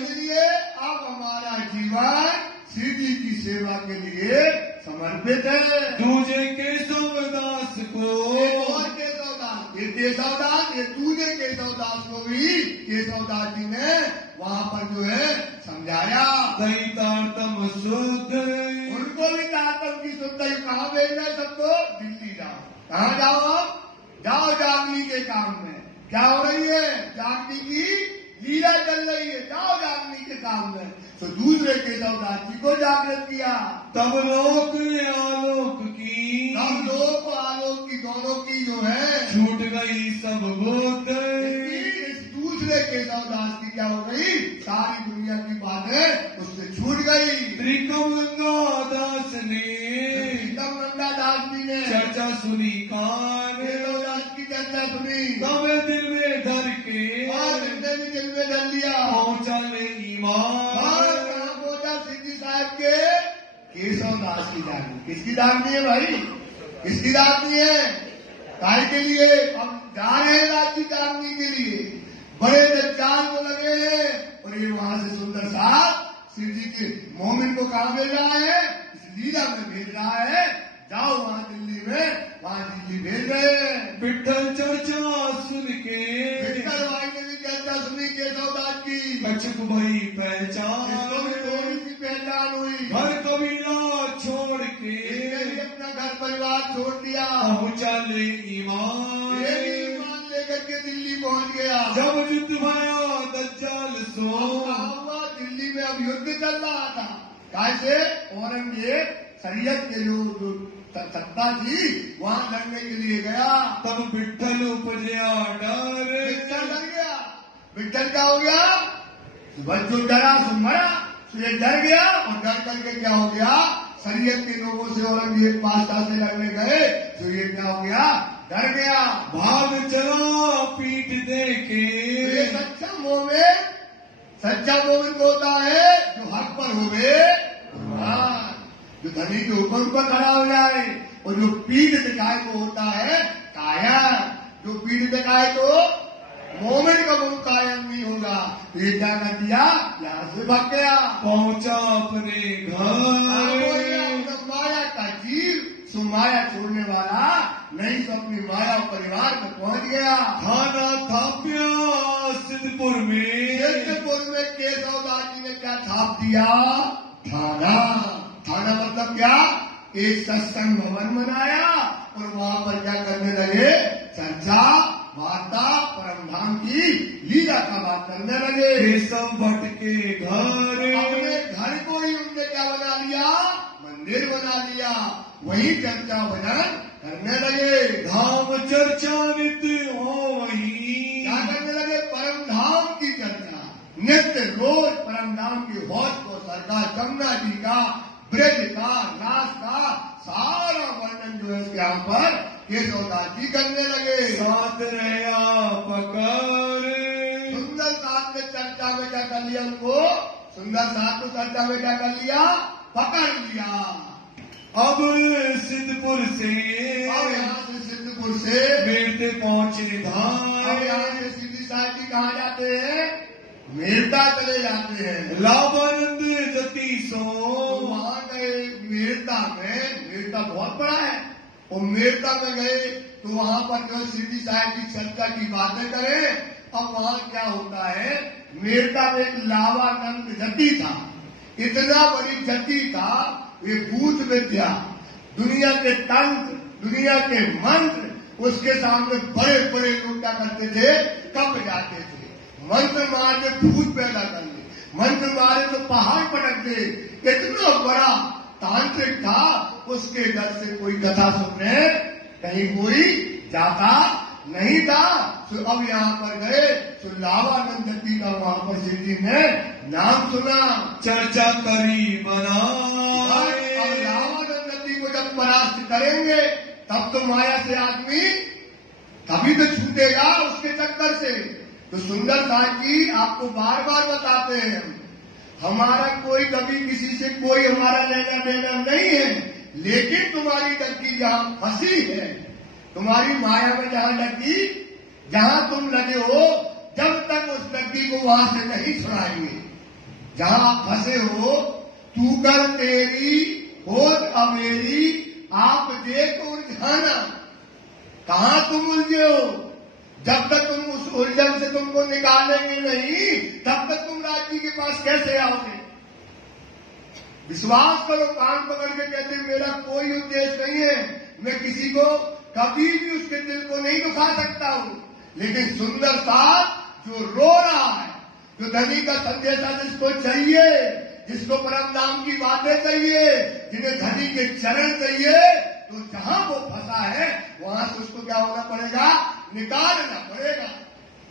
लिए अब हमारा जीवन सीधी की सेवा के लिए समर्पित है। दूजे केशवदास को, और केशवदास, ये केशवदास, ये दूजे केशवदास को भी केशवदास जी ने वहाँ पर जो है समझाया। दई तारतम शुद्ध, उनको भी तारतम की शुद्धि। कहाँ भेजना है सबको, दिल्ली जाओ। कहाँ जाओ, आप जाओ जागनी के काम में। क्या हो रही है, जागनी की लीला चल रही है, जाओ जागनी के सामने। तो दूसरे केशवदास जी को जागृत किया। तब लोक आलोक की, तब लोक आलोक की दोनों की जो है छूट गई सब बोध। इस दूसरे केशवदास की क्या हो गई, सारी दुनिया की बातें उससे छूट गई। त्रिकमंगा दास ने, त्रिकमंगा दास जी ने चर्चा सुनी कान, केशवदास की चर्चा सुनी। तब दिल में धर के, ने भी दिल में धर लिया। पहुंचा ले ईमान। कहाँ पहुंचा, सिद्धि साहब के केशवदास की दानी। किसकी दानी है भाई, किसकी दानी है, काय के लिए हम जा रहे हैं, राज्य दानी के लिए। बड़े दज्जाल को लगे हैं, और ये वहां से सुंदर साहब शिव जी के मोमिन को कहा भेज रहा है, इस लीला में भेज रहा है। जाओ वहां दिल्ली में, वहां दिल्ली भेज रहे हैं। विठल चर्चा सुन के, विठल भाई ने भी चर्चा सुनी केशवदास की। कछुक भई पहचान, इसको भी थोड़ी सी पहचान हुई। घर कबीला छोड़ के, इसने भी अपना घर परिवार छोड़ दिया। पहुंचा ले ईमान। ये भी ईमान लेकर के दिल्ली पहुंच गया। जब युद्ध भया दज्जाल सो, हुआ दिल्ली में अब युद्ध चल रहा था। कैसे औरंगजेब शरीयत के जो सत्ता थी वहां लड़ने के लिए गया। तब विठल उपजया डर, विठल डर गया। विठल क्या हो गया, जो डरा सो मरा। तो ये डर गया, और डर करके क्या हो गया, शरीयत के लोगों से औरंगजेब बादशाह से लड़ने गए। तो ये क्या हो गया, डर गया, भाग चला पीठ दे के। ये सच्चा मोमिन, सच्चा मोमिन होता है जो हक पर होवे, जो धनी के हुक्म पर खड़ा हो जाए, और जो पीठ दिखाए को होता है कायम। जो पीठ दिखाए तो मोमिन का मुंह कायम नहीं होगा। तो ये क्या कर दिया, यहाँ से भाग गया, पहुंचा अपने घर। माया का जीव सो माया छोड़ने वाला नहीं, तो अपनी माया और परिवार में पहुंच गया। थाना थाप्या सिद्धपुर में, सिद्धपुर में केशवदास जी ने क्या थाप दिया, थाना। थाना मतलब क्या, एक सत्संग भवन बनाया, और वहां पर क्या करने लगे, चर्चा वार्ता परमधाम की लीला का बात करने लगे। केशव भट्ट के घर, अपने घर को ही उनने क्या बना लिया, मंदिर बना लिया। वही चर्चा भजन करने लगे। धाम चर्चा नित्य हो वही, क्या करने लगे, परम धाम की चर्चा नित्य रोज परम धाम की हौज को सरकार जमुना जी का, ब्रज का, रास का सारा वर्णन जो है यहाँ पर केशवदास जी करने लगे। साथ रहा पकड़, सुंदर साथ में चर्चा में क्या कर लिया उनको, सुंदर साथ को चर्चा में क्या कर लिया, पकड़ लिया। अब सिद्धपुर से, अब यहाँ से सिद्धपुर से मेरते पहुंचे धाम। अब यहाँ से सिद्धि साहब जी कहाँ जाते हैं, मेरता चले जाते हैं। लाभानंद जती सो, वहां गए मेरता में, मेरता बहुत बड़ा है, और मेरता में गए तो वहां पर जो सिद्धि साहब की चर्चा की बातें करें। अब वहां क्या होता है, मेरता में एक लाभानंद जती था, इतना बड़ी जती था, ये भूत विद्या, दुनिया के तंत्र, दुनिया के मंत्र उसके सामने बड़े बड़े लोग क्या करते थे, कब जाते थे। मंत्र मारे भूत पैदा कर ले, मंत्र मारे तो पहाड़ पटक दे। इतना बड़ा तांत्रिक था, उसके घर से कोई कथा सुनने कहीं कोई जाता नहीं था। तो अब यहाँ पर गए तो लाभानंद जती का वहां पर सिद्धि ने नाम सुना, चर्चा करी बना। अब लाभानंद जती को जब परास्त करेंगे तब तो माया से आदमी तभी तो छूटेगा उसके चक्कर से। तो सुंदर दास जी आपको बार बार बताते हैं, हमारा कोई कभी किसी से कोई हमारा लेना देना नहीं है, लेकिन तुम्हारी डग्गी जहां फंसी है, तुम्हारी माया में जहां डग्गी, जहां तुम लगे हो, जब तक उस डग्गी को वहां से नहीं छुड़ाएंगे। जहां आप फंसे हो, तू कर तेरी होत अमेरी, आप देख उलझाना। कहां तुम उलझे हो, जब तक तुम उस उलझन से तुमको निकालेंगे नहीं, तब तक तुम राज्य के पास कैसे आओगे। विश्वास करो, कान पकड़ के कहते मेरा कोई उद्देश्य नहीं है, मैं किसी को कभी भी उसके दिल को नहीं दुखा सकता हूं, लेकिन सुंदर साथ जो रो रहा है, जो धनी का संदेशा जिसको चाहिए, जिसको परम नाम की बातें चाहिए, जिन्हें धनी के चरण चाहिए, तो जहां वो फंसा है वहां से उसको क्या होना पड़ेगा, निकालना पड़ेगा।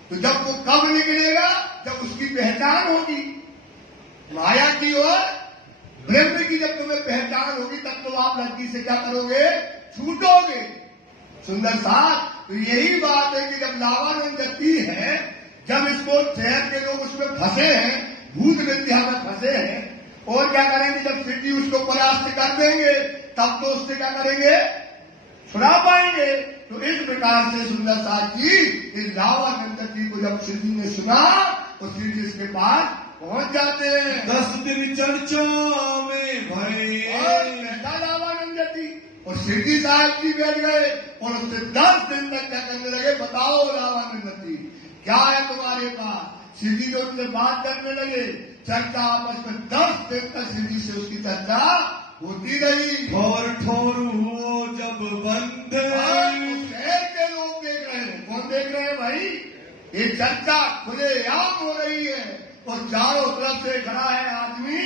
तो जब वो कब निकलेगा, जब उसकी पहचान होगी माया की और ब्रह्म की, जब तुम्हें पहचान होगी तब तो आप लड़की से क्या करोगे, छूटोगे। सुंदर साथ, तो यही बात है कि जब लावानंद गति है, जब इसको शहर के लोग उसमें फंसे हैं, भूत विद्या में फंसे हैं, और क्या करेंगे, जब सिद्धि उसको परास्त कर देंगे तब तो उससे क्या करेंगे, छुड़ा पाएंगे। तो इस प्रकार से सुंदर साथ जी इस लावानंद गति को जब सिद्धि ने सुना तो सिद्धि इसके पास पहुंच जाते हैं। 10 दिन चर्चा में भय और बैठा लावानंद गति और सिद्धि साहब जी बैठ गए और उससे 10 दिन तक क्या करने लगे, बताओ लावानंद गति क्या है तुम्हारे पास। सिद्धि जो उनसे बात करने लगे, चर्चा आपस में 10 दिन तक सिद्धि से उसकी चर्चा होती रही। और ठोर हो जब बंद, शहर के लोग देख रहे हैं। कौन देख रहे हैं भाई, ये चर्चा खुलेआम हो रही है और चारों तरफ से खड़ा है आदमी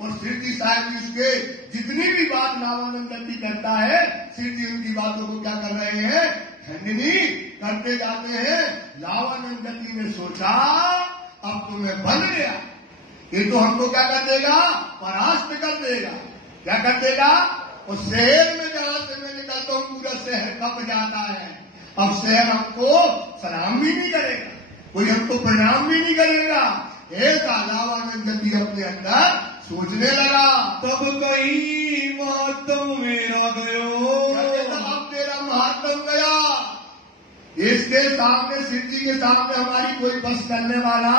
और सिद्धि साहब जी उसके जितनी भी बात लावानंद गति करता है, सिद्धि उनकी बातों को क्या कर रहे हैं, खंडनी करते जाते हैं। लावानंद गति ने सोचा अब तो मैं बन गया, ये तो हमको क्या कर देगा, परास्त कर देगा। क्या कर देगा, और शहर में जहां से मैं निकलता हूं पूरा शहर कब जाता है। अब शहर हमको सलाम भी नहीं करेगा, कोई हमको प्रणाम भी नहीं करेगा। ऐसा लावानंद गति अपने अंदर सोचने लगा। तब कहीं महात्म मेरा गयो, अब तेरा महात्म गया। इसके सामने, सिद्धि के सामने हमारी कोई बस करने वाला,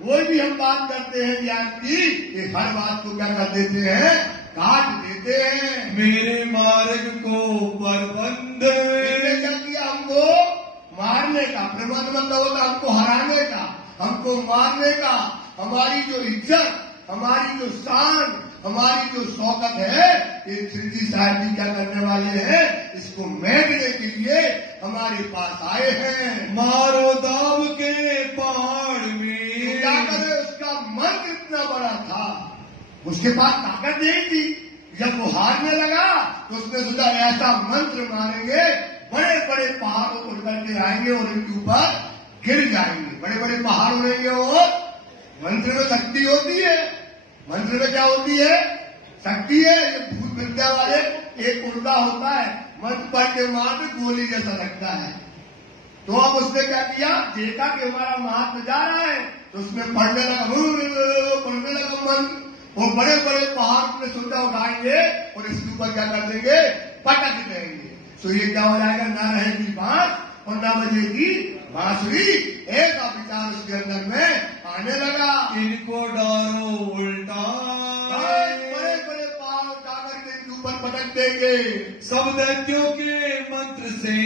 कोई भी हम बात करते हैं ज्ञान की, ये हर बात को क्या कर देते हैं, काट देते हैं। मेरे मार्ग को प्रबंध, क्या किया, हमको मारने का प्रबंध, मतलब होता हमको हराने का, हमको मारने का। हमारी जो इज्जत, हमारी जो शान, हमारी जो शौकत है, ये सिद्धि साहब जी क्या करने वाले हैं, इसको मेटने के लिए हमारे पास आए हैं। मारो दाव के पहाड़ में, क्या करे, उसका मन इतना बड़ा था, उसके पास ताकत नहीं थी। जब वो हारने लगा तो उसने सोचा ऐसा मंत्र मारेंगे, बड़े बड़े पहाड़ों को उतर के आएंगे और इनके ऊपर गिर जाएंगे। बड़े बड़े पहाड़ उड़ेंगे और मंत्र में शक्ति होती है, मंत्र में क्या होती है, शक्ति है। ये भूत विद्या वाले एक उल्टा होता है, मंत्र पढ़ के मार गोली जैसा लगता है। तो अब उसने क्या किया, देखा कि हमारा महात्मा जा रहा है तो उसने पढ़ने लगा मंत्र, और बड़े बड़े पहाड़ में सोचा उठाएंगे और इसके ऊपर क्या कर देंगे, पटक देंगे। तो ये क्या हो जाएगा, न रहेगी बांस और न बजेगी बांसुरी। ऐसा विचार उसके अंदर में आने लगा। इनको डालो उल्टा, बड़े बड़े पहाड़ उठा करके इनके ऊपर पटक देंगे। सब दैत्यों के मंत्र से,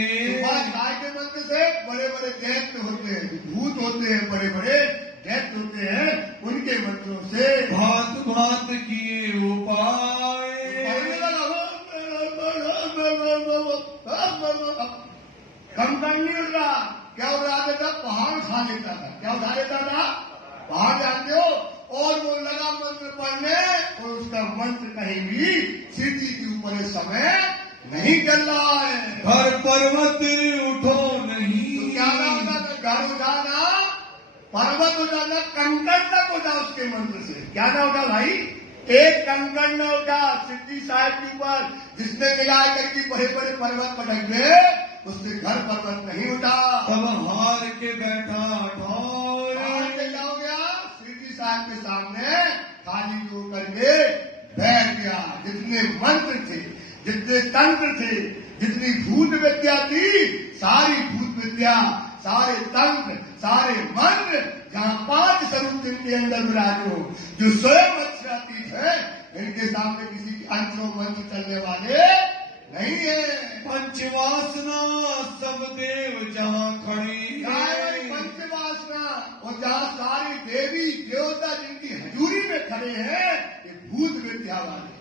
गाय के मंत्र से बड़े बड़े दैत्य होते हैं, भूत होते हैं, बड़े बड़े दैत्य होते हैं, उनके मंत्रों से भात भात किए उपाय। कम नहीं उठ रहा, क्या उड़ा देता, पहाड़ खा लेता था। क्या उठा लेता था, पहाड़ जानते हो। और वो लगा मंत्र पढ़ने और उसका मंत्र कहीं भी सिद्धि के ऊपर इस समय नहीं चल रहा है। घर पर्वत उठो नहीं, तो क्या होता था, घर उठाना, पर्वत उठाना, कंकड़ तक उठा उसके मंत्र से। क्या ना उठा भाई, एक कंकड़ न उठा सिद्धि साहब के ऊपर। जिसने निगाह करके बड़े बड़े पर्वत पटक गए, उसने घर पर्वत नहीं उठा। तब हार के बैठा ढोल, हार के क्या हो गया, सिद्धि साहब के सामने खाली होकर के बैठ गया। जितने मंत्र थे, जितने तंत्र थे, जितनी भूत विद्या थी, सारी भूत विद्या, सारे तंत्र, सारे मंत्र, जहां 5 स्वरूप जिनके अंदर विराज हो, जो स्वयं अक्षरातीत है, इनके सामने किसी के अंशों मंत्र चलने वाले नहीं है। पंचवासना सब देव जहाँ खड़ी, पंचवासना, और जहाँ सारी देवी देवता जिनकी हजूरी में खड़े हैं, ये भूत विद्या वाले।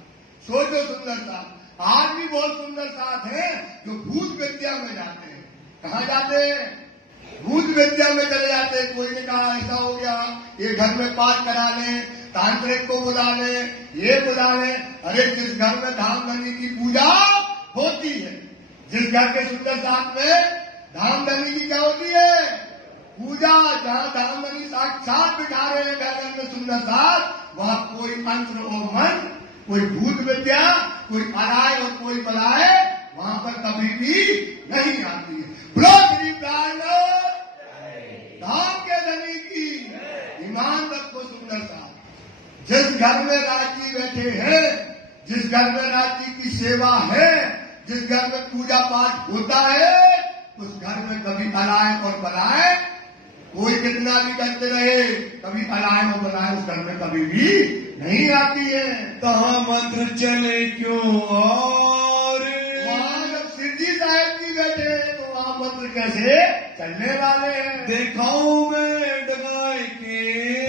सोचो सुंदरता, आज भी बहुत सुंदर साथ है जो भूत विद्या में जाते हैं। कहाँ जाते हैं, भूत विद्या में चले जाते। कोई ने कहा ऐसा हो गया, ये घर में पाठ करा लें, तांत्रिक को बुला लें, ये बुला लें। अरे जिस घर में धामधनी की पूजा होती है, जिस घर के सुंदर साथ में धामधनी की क्या होती है पूजा, जहाँ धामधनी साक्षात बिठा रहे हैं घर में सुंदर साथ, वहाँ कोई मंत्र और मंत्र, कोई भूत विद्या, कोई अराय और कोई बलाय वहां पर कभी भी नहीं आती है। बोलो श्री प्राणनाथ धाम के धनी की ईमान रखो सुंदर सा। जिस घर में राज जी बैठे हैं, जिस घर में राज जी की सेवा है, जिस घर में पूजा पाठ होता है, उस घर में कभी अलाय और बलाय, कोई कितना भी करते रहे, कभी अलाय और बलाय उस घर में कभी भी नहीं आती है। तहाँ मंत्र चले क्यों और वहां जब सिद्धि साहब जी बैठे हैं तो वहां मंत्र कैसे चलने वाले हैं। देखाऊं मैं डगाए के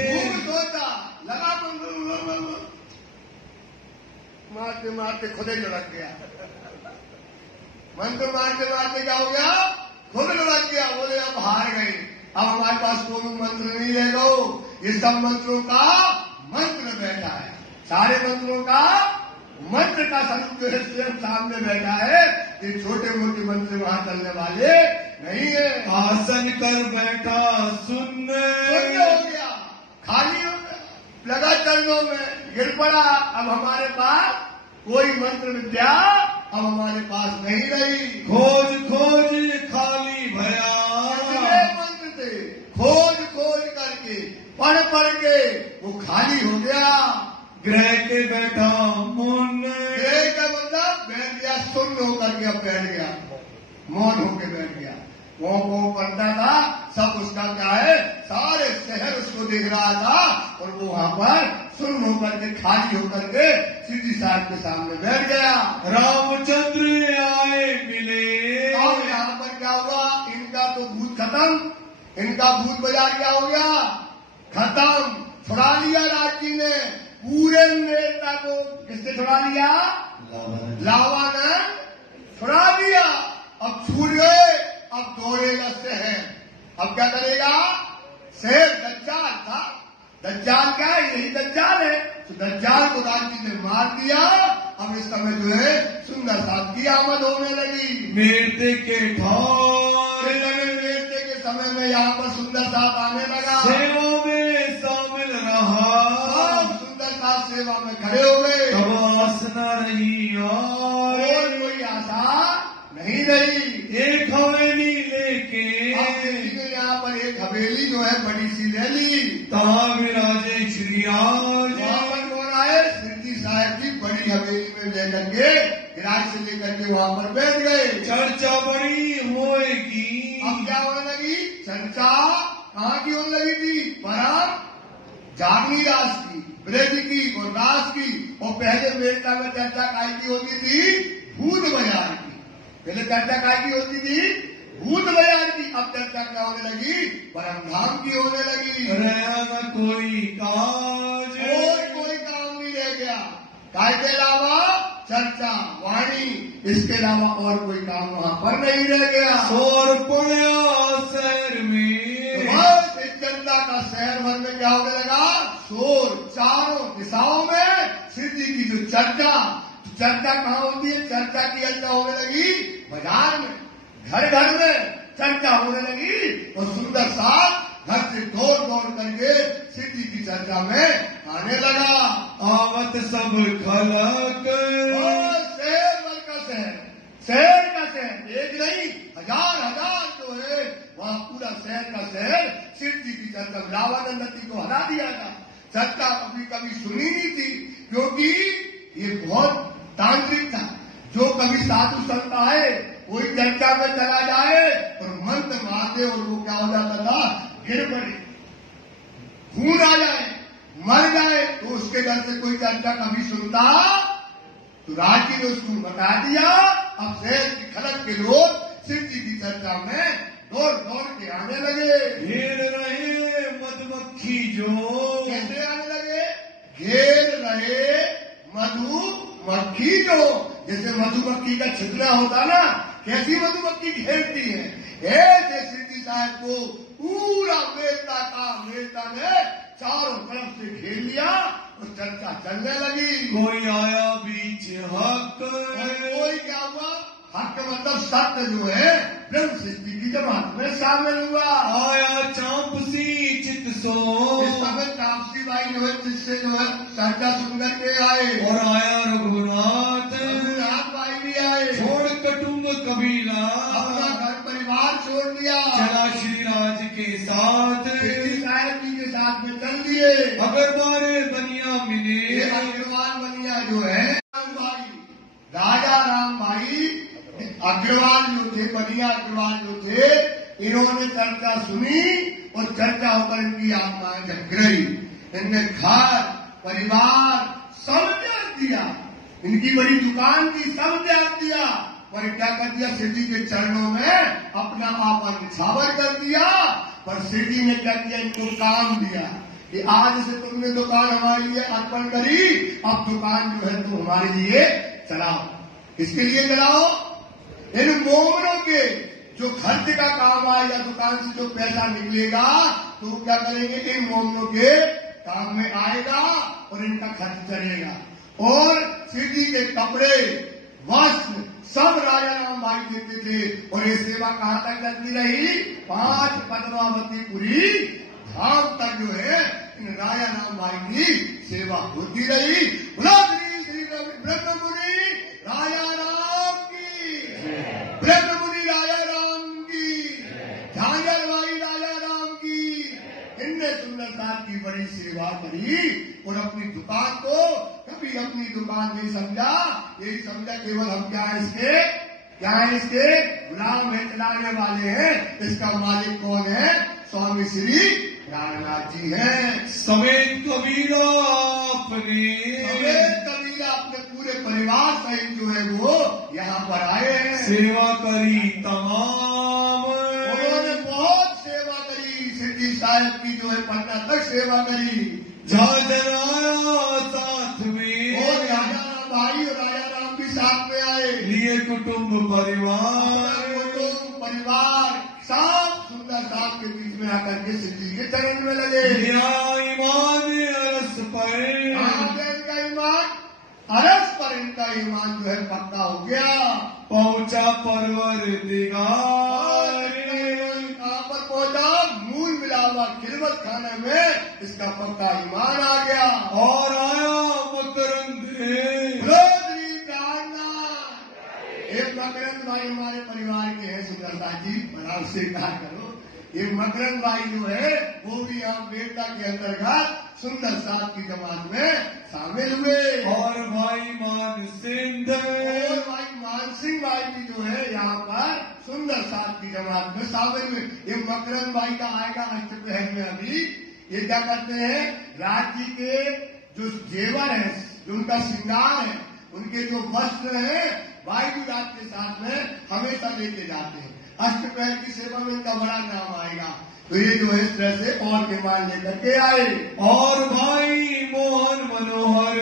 खूब सोचा, लगा मारते मारते खुद ही लुढ़क गया। मंत्र मारते मारते क्या हो गया, खुद लुढ़क गया। बोले अब हार गए, अब हमारे पास कोई मंत्र नहीं है। लो ये सब मंत्रों का मंत्र बैठा है, सारे मंत्रों का मंत्र का स्वरूप जो है स्वयं सामने बैठा है। ये छोटे मोटे मंत्र वहां चलने वाले नहीं है। आसन कर बैठा सुनने हो गया, खाली हो गया, लगा चरणों में, गिर पड़ा। अब हमारे पास कोई मंत्र विद्या अब हमारे पास नहीं रही। खोज खोज खाली भया, मंत्र थे, खोज खोज करके पढ़ पढ़ के वो खाली हो गया। ग्रह के बैठा मुन, ग्रह का मतलब बैठ गया, सुन होकर के अब बैठ गया, मौन होके बैठ गया। वो पढ़ता था, सब उसका क्या है, सारे शहर उसको देख रहा था और वो वहां पर सुन होकर के खाली होकर के सिद्धि साहब के सामने बैठ गया। रामचंद्र आए मिले, और यहाँ पर क्या हुआ, इनका तो भूत खत्म, इनका भूत बाजार क्या हो गया, खत्म। छुड़ा लिया राज जी ने पूरे नेता को। किसने छुड़ा लिया, लावा ने छुड़ा दिया। अब छूट गए, अब दौड़ेगा शहर। अब क्या करेगा, शहर दज्जाल था, दज्जाल क्या है, यही दज्जाल है। तो दज्जाल को राज जी ने मार दिया। अब इस समय जो है सुंदर साहब की आमद होने लगी। मेरते के ठार, मेरते के समय में यहाँ पर सुंदर साहब आने लगा, सेवा में शामिल रहा। सुंदर साहब सेवा में खड़े हो गए। तब आसना रही और कोई आशा नहीं रही। एक हवेली लेके यहाँ पर एक हवेली जो है बड़ी सी ले ली। तहाँ विराजे श्री आज। वहाँ पर कौन आए, सिद्धि साहब की बड़ी हवेली में लेकर के विराज से लेकर के वहाँ पर बैठ गए। चर्चा बड़ी होएगी। अब क्या होने लगी, चर्चा कहाँ की होने लगी थी, परम जागनी रास की, ब्रज की और रास की। और पहले वेदता में चर्चा काय की होती थी, भूत बाजार की। पहले चर्चा काय की होती थी, भूत बाजार की। अब चर्चा क्या होने लगी, परम धाम की होने लगी। न कोई काज, और कोई काम नहीं रह गया। काय के अलावा चर्चा वाणी, इसके अलावा और कोई काम वहाँ पर नहीं रह गया। शोर पड़ा शहर में, बस इस जनता का शहर भर में क्या होने लगा, शोर। चारों दिशाओं में सिद्धि की जो चर्चा, चर्चा कहाँ होती है, चर्चा की चर्चा होने लगी बाजार में, घर घर में चर्चा होने लगी। और सुंदर साहब घर से दौड़ दौड़ करके सिद्धि की चर्चा में आने लगा। आवत सब खलक, शहर भर का शहर, शहर का शहर, एक नहीं हजार हजार जो है वहाँ पूरा शहर का शहर सिद्धि की चर्चा। लावानंद नदी को हरा दिया था। चर्चा कभी कभी सुनी नहीं थी, क्योंकि ये बहुत तांत्रिक था। जो कभी साधु संत आए, कोई चर्चा में चला जाए और मंत्र मार दे और वो क्या हो जाता था, गिर पड़े, खून आ जाए, मर जाए। तो उसके डर से कोई चर्चा कभी सुनता तो राज जी ने उसको बता दिया। अब शहर की खलक के लोग सिद्धि की चर्चा में दौड़ दौड़ के आने लगे। घेर रहे मधुमक्खी जो, कैसे आने लगे, घेर रहे मधुमक्खी जो। जैसे मधुमक्खी का छितला होता ना, कैसी मधुमक्खी घेरती है, ऐसे सिद्धि साहब को पूरा वेदता ने चारों तरफ से घेर लिया और चर्चा चलने लगी। कोई आया बीच हक, कोई क्या हुआ? हक मतलब सत्य जो है ब्रह्म सृष्टि की जमात में शामिल हुआ। आया चांपसी चित सो, इस समय तापसी बाई जो है जिससे जो है चर्चा सुनकर के आए। और आया रघुनाथ बाई भी आए। छोड़ कुटुंब कबीला, अपना घर परिवार छोड़ दिया, चला श्री राज के साथ, साहब जी के साथ में चल दिए। अगर मारे बनिया मिले, अग्रवाल बनिया जो है राजा राम भाई अग्रवाल जो थे, बनिया अग्रवाल जो थे, इन्होंने चर्चा सुनी और चर्चा होकर इनकी आत्माएं जग गई। इनने घर परिवार सब त्याग दिया, इनकी बड़ी दुकान की सब त्याग दिया, पर क्या कर दिया? शिव जी के चरणों में अपना आपन निछावर कर दिया। पर शिव जी ने क्या किया? इनको काम दिया कि आज से तुमने दुकान हमारे लिए अर्पण करी, अब दुकान जो है तुम हमारे लिए चलाओ। किसके लिए चलाओ? इन मोमनों के जो खर्च का काम आएगा, दुकान से जो पैसा निकलेगा तो क्या करेंगे? इन मोमनों के काम में आएगा और इनका खर्च चलेगा। और शिव जी के कपड़े वस्त्र सब राजा राम भाई देते थे। और ये सेवा कहाँ तक चलती रही? 5 पद्मावतीपुरी धाम तक जो है इन राजा राम भाई की सेवा होती रही। श्री ब्रह्म मुनि राजा राम की, ब्रह्म मुनि राजा राम की, झांझर भाई राजा राम की। इनने सुंदर साहब की बड़ी सेवा करी और अपनी दुकान को कभी अपनी दुकान नहीं समझा, यही समझा केवल हम क्या है इसके गुलाम है, चलाने वाले हैं। इसका मालिक कौन है? स्वामी श्री रामनाथ जी हैं। समेत कबीरा अपने पूरे परिवार सहित जो है वो यहाँ पर आए हैं। सेवा करी तमाम, उन्होंने बहुत सेवा करी। सिद्धि साहब की जो है पटना तक सेवा करी। झांझर आया साथ में, और राजा राम भाई और राजा राम भी साथ में आए। लिए कुटुंब परिवार सब सुंदर साहब के बीच में आकर के सिद्धि के चरण में लगे। ईमान अरस पर, इनका ईमान अरस पर, इनका ईमान जो है पक्का हो गया। पहुंचा परवरदिगार, कहाँ पर पहुंचा? मूल मिला हुआ खिलवत खाने में इसका पक्का ईमान आ गया। और आया मकरंद एक मकरंद भाई हमारे परिवार के हैं। सुंदरता जी बराबर स्वीकार करो, ये मकरंद भाई जो है वो भी यहाँ वेदता के अंतर्गत सुंदर साहब की जमात में शामिल हुए। और भाई मान सिंह भाई भी जो है यहाँ पर सुंदर साहब की जमात में शामिल हुए। ये मकरंद भाई का आएगा अष्टपहर में। अभी ये क्या करते हैं? राज्य के जो जेवर है, जो उनका श्रृंगार है, उनके जो वस्त्र हैं, वायु राज के साथ में हमेशा लेके जाते हैं। अष्टपहर की सेवा में इनका बड़ा नाम आएगा। तो ये जो है इस तरह से और निर्माण लेकर के आए। और भाई मोहन मनोहर,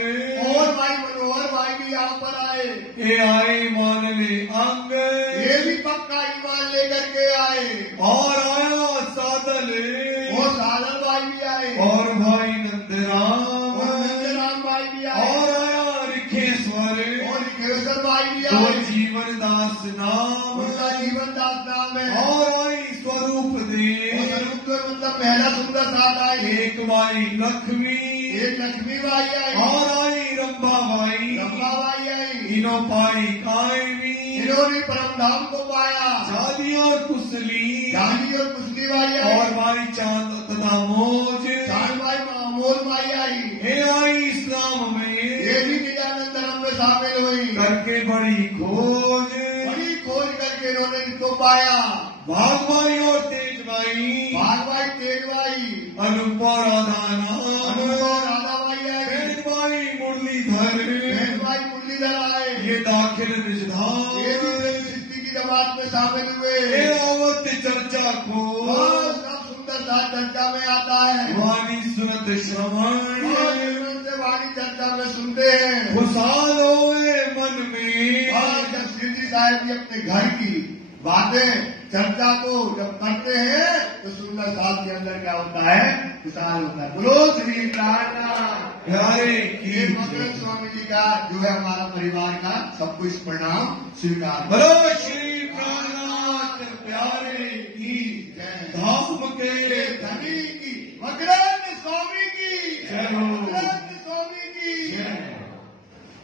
और भाई मनोहर भाई भी यहाँ पर आए। ये आए मान ले अंग, ये भी पक्का ईमान लेकर के आए। और आया सादल, और सादल भाई भी आए। और भाई नंदराम, और नंदराम भाई भी आए। और आया रिखेश्वर, और रिखेश्वर भाई भी तो आए। जीवन दास नाम, उनका जीवन दास नाम है। और आई स्वरूप दे, स्वरूप मतलब पहला सुंदर साथ आए। एक भाई लक्ष्मी, एक लक्ष्मी बाई आई। और आई रंभा बाई, बाई आई। इनो पाई कायमी, इन्होंने परम धाम को पाया। शादी और कुशली, और कुशली बाई आई। और भाई चांद तथा मोज, चांद भाई मोल बाई आई। ये आई इस्लाम में, ये भी निजानंद धर्म में शामिल हुई। करके बड़ी खोज करके इन्होंने इनको पाया। भागवाई और तेजबाई, भागवाई तेजबाई, अनुपा राधा नाम, राधा बाई आई। भाई मुरलीधर, भाई मुरलीधर आए। ये दाखिल निजधाम, ये भी सिद्धि की जमात में शामिल हुए। ये आवत चर्चा को सब सुंदर सा चर्चा में आता है। वाणी सुनत श्रवण, वाणी चर्चा में सुनते हैं। खुशहाल होए मन में। जब सिद्धि साहब जी अपने घर की बातें चर्चा को जब करते हैं तो सुंदर साथ के अंदर क्या होता है, खुशहाल होता है। बोलो श्री प्राणनाथ प्यारे ये मगन स्वामी जी का जो है हमारा परिवार का सबको इस प्रणाम स्वीकार। बोलो श्री प्राणनाथ प्यारे की धाम के धनी की मगन स्वामी की जय हो। मगन स्वामी की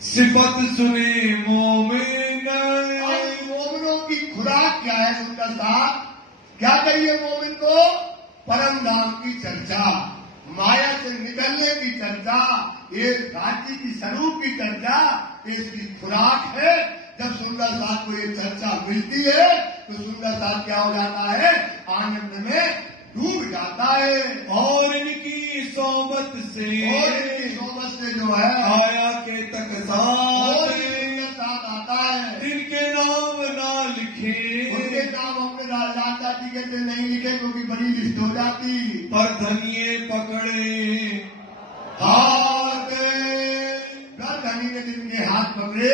सिफत सुने मोमिन। आज मोमिनों की खुराक क्या है सुंदर साहब, क्या कहिए मोमिन को, परम धाम की चर्चा, माया से निकलने की चर्चा, ये राज्य की स्वरूप की चर्चा, इसकी खुराक है। जब सुंदर साथ को ये चर्चा मिलती है तो सुंदर साथ क्या हो जाता है, आनंद में डूब जाता है। और इनकी सोबत से जो है आया के तक साथ आता है। इनके नाम ना लिखे, उनके नाम अपने राजा जी के नहीं लिखे क्योंकि बड़ी लिस्ट हो जाती, पर धनिये पकड़े हाथ धनी ने जिनके हाथ पकड़े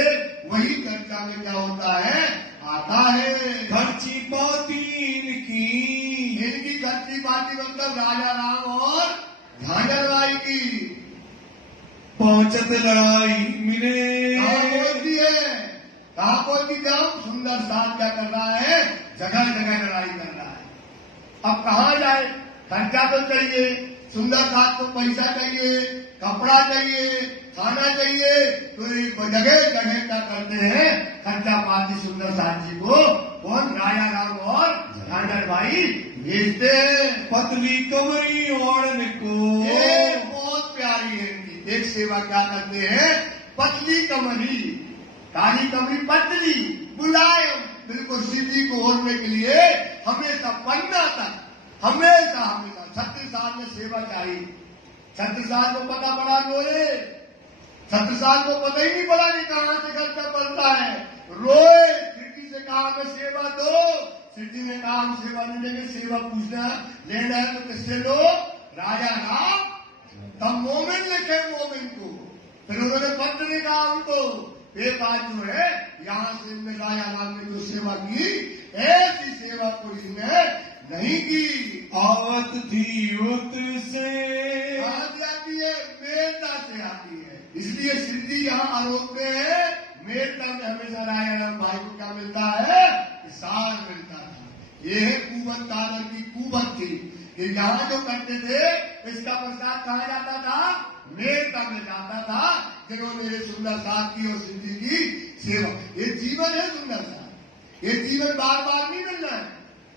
वही चर्चा में क्या होता है, आता है। खर्ची पाती इनकी खर्ची पाती मतलब राजा राम और झांझरबाई की पहुंचत लड़ाई मिले। कहा बोलती जब सुंदर साथ क्या कर रहा है, जगह जगह लड़ाई कर रहा है। अब कहाँ जाए, खर्चा तो चाहिए, सुंदर साथ को पैसा चाहिए, कपड़ा चाहिए, खाना चाहिए, तो जगह जगह क्या करते हैं, खर्चा पाती सुंदर साथ जी को कौन, राजा राम और झांझरबाई भेजते हैं। पतली कमरी ओढ़न को बहुत प्यारी है इनकी एक सेवा, क्या करते हैं, पतली कमरी, काली कमरी पतली, मुलायम, बिल्कुल सिद्धि को ओढ़ने के लिए हमेशा पन्ना तक, हमेशा 36 साल में सेवा चाहिए। 36 साल को पता पड़ा रोए, 36 साल को पता ही नहीं पड़ा कि कहाँ से खर्चा पड़ता है, रोए। सिद्धि से कहा हमें सेवा दो, सिद्धि ने कहा हम सेवा नहीं लेंगे, सेवा पूछना लेना है तो किससे लो, राजा राम। तब मोमिन लिखे मोमिन को, फिर उन्होंने पत्र ने कहा उनको, एक आज जो है यहाँ से इनने राजा राम ने जो सेवा की, ऐसी सेवा कोई इसने नहीं की। आवत थी उत से आती है, मेरता से आती है, इसलिए सिद्धि यहाँ आरोपते हैं। मेरता में हमेशा राजा राम भाई को क्या मिलता है, सार मिलता है। ये है कुबत कादर की कुबत थी कि यहाँ जो करते थे इसका प्रसाद कहा जाता था, मेरता में जाता था, जिन्होंने ये सुंदर साथ की और सिद्धि की सेवा। ये जीवन है सुंदर साथ, ये जीवन बार बार नहीं मिलना है।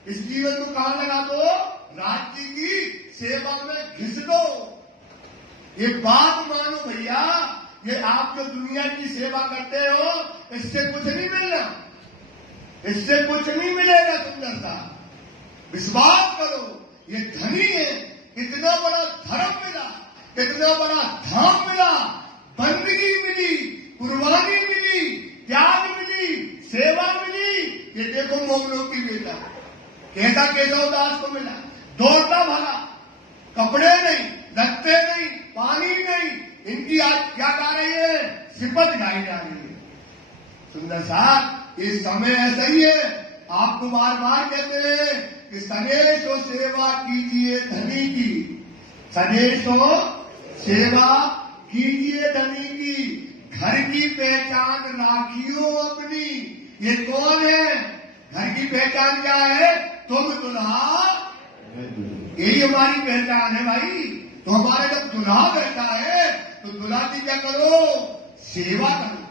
इस जीवन को कहाँ लगा दो, राज्य की सेवा में घिस दो। ये बात मानो भैया, ये आप जो दुनिया की सेवा करते हो इससे कुछ नहीं मिलना, इससे कुछ नहीं मिलेगा सुंदर साथ, विश्वास करो। ये धनी है, इतना बड़ा धर्म मिला, इतना बड़ा धाम मिला, बंदगी मिली, कुर्बानी मिली, त्याग मिली, सेवा मिली। ये देखो मोमिनों की बेटा कैसा केशव दास को मिला, दौड़ता भगा, कपड़े नहीं, लत्ते नहीं, पानी नहीं, इनकी आज क्या गा रही है, सिफत गाई जा रही है। सुंदर साथ ये समय ऐसा ही है, आपको बार बार कहते हैं कि सनेशो सेवा कीजिए धनी की, सनेशो सेवा कीजिए धनी की, घर की पहचान राखियो अपनी। ये कौन है, घर की पहचान क्या है, तुम दुल्हा, यही हमारी पहचान है भाई। तो हमारे जब दुल्हा बैठा है तो दुल्हा की क्या करो, सेवा करो।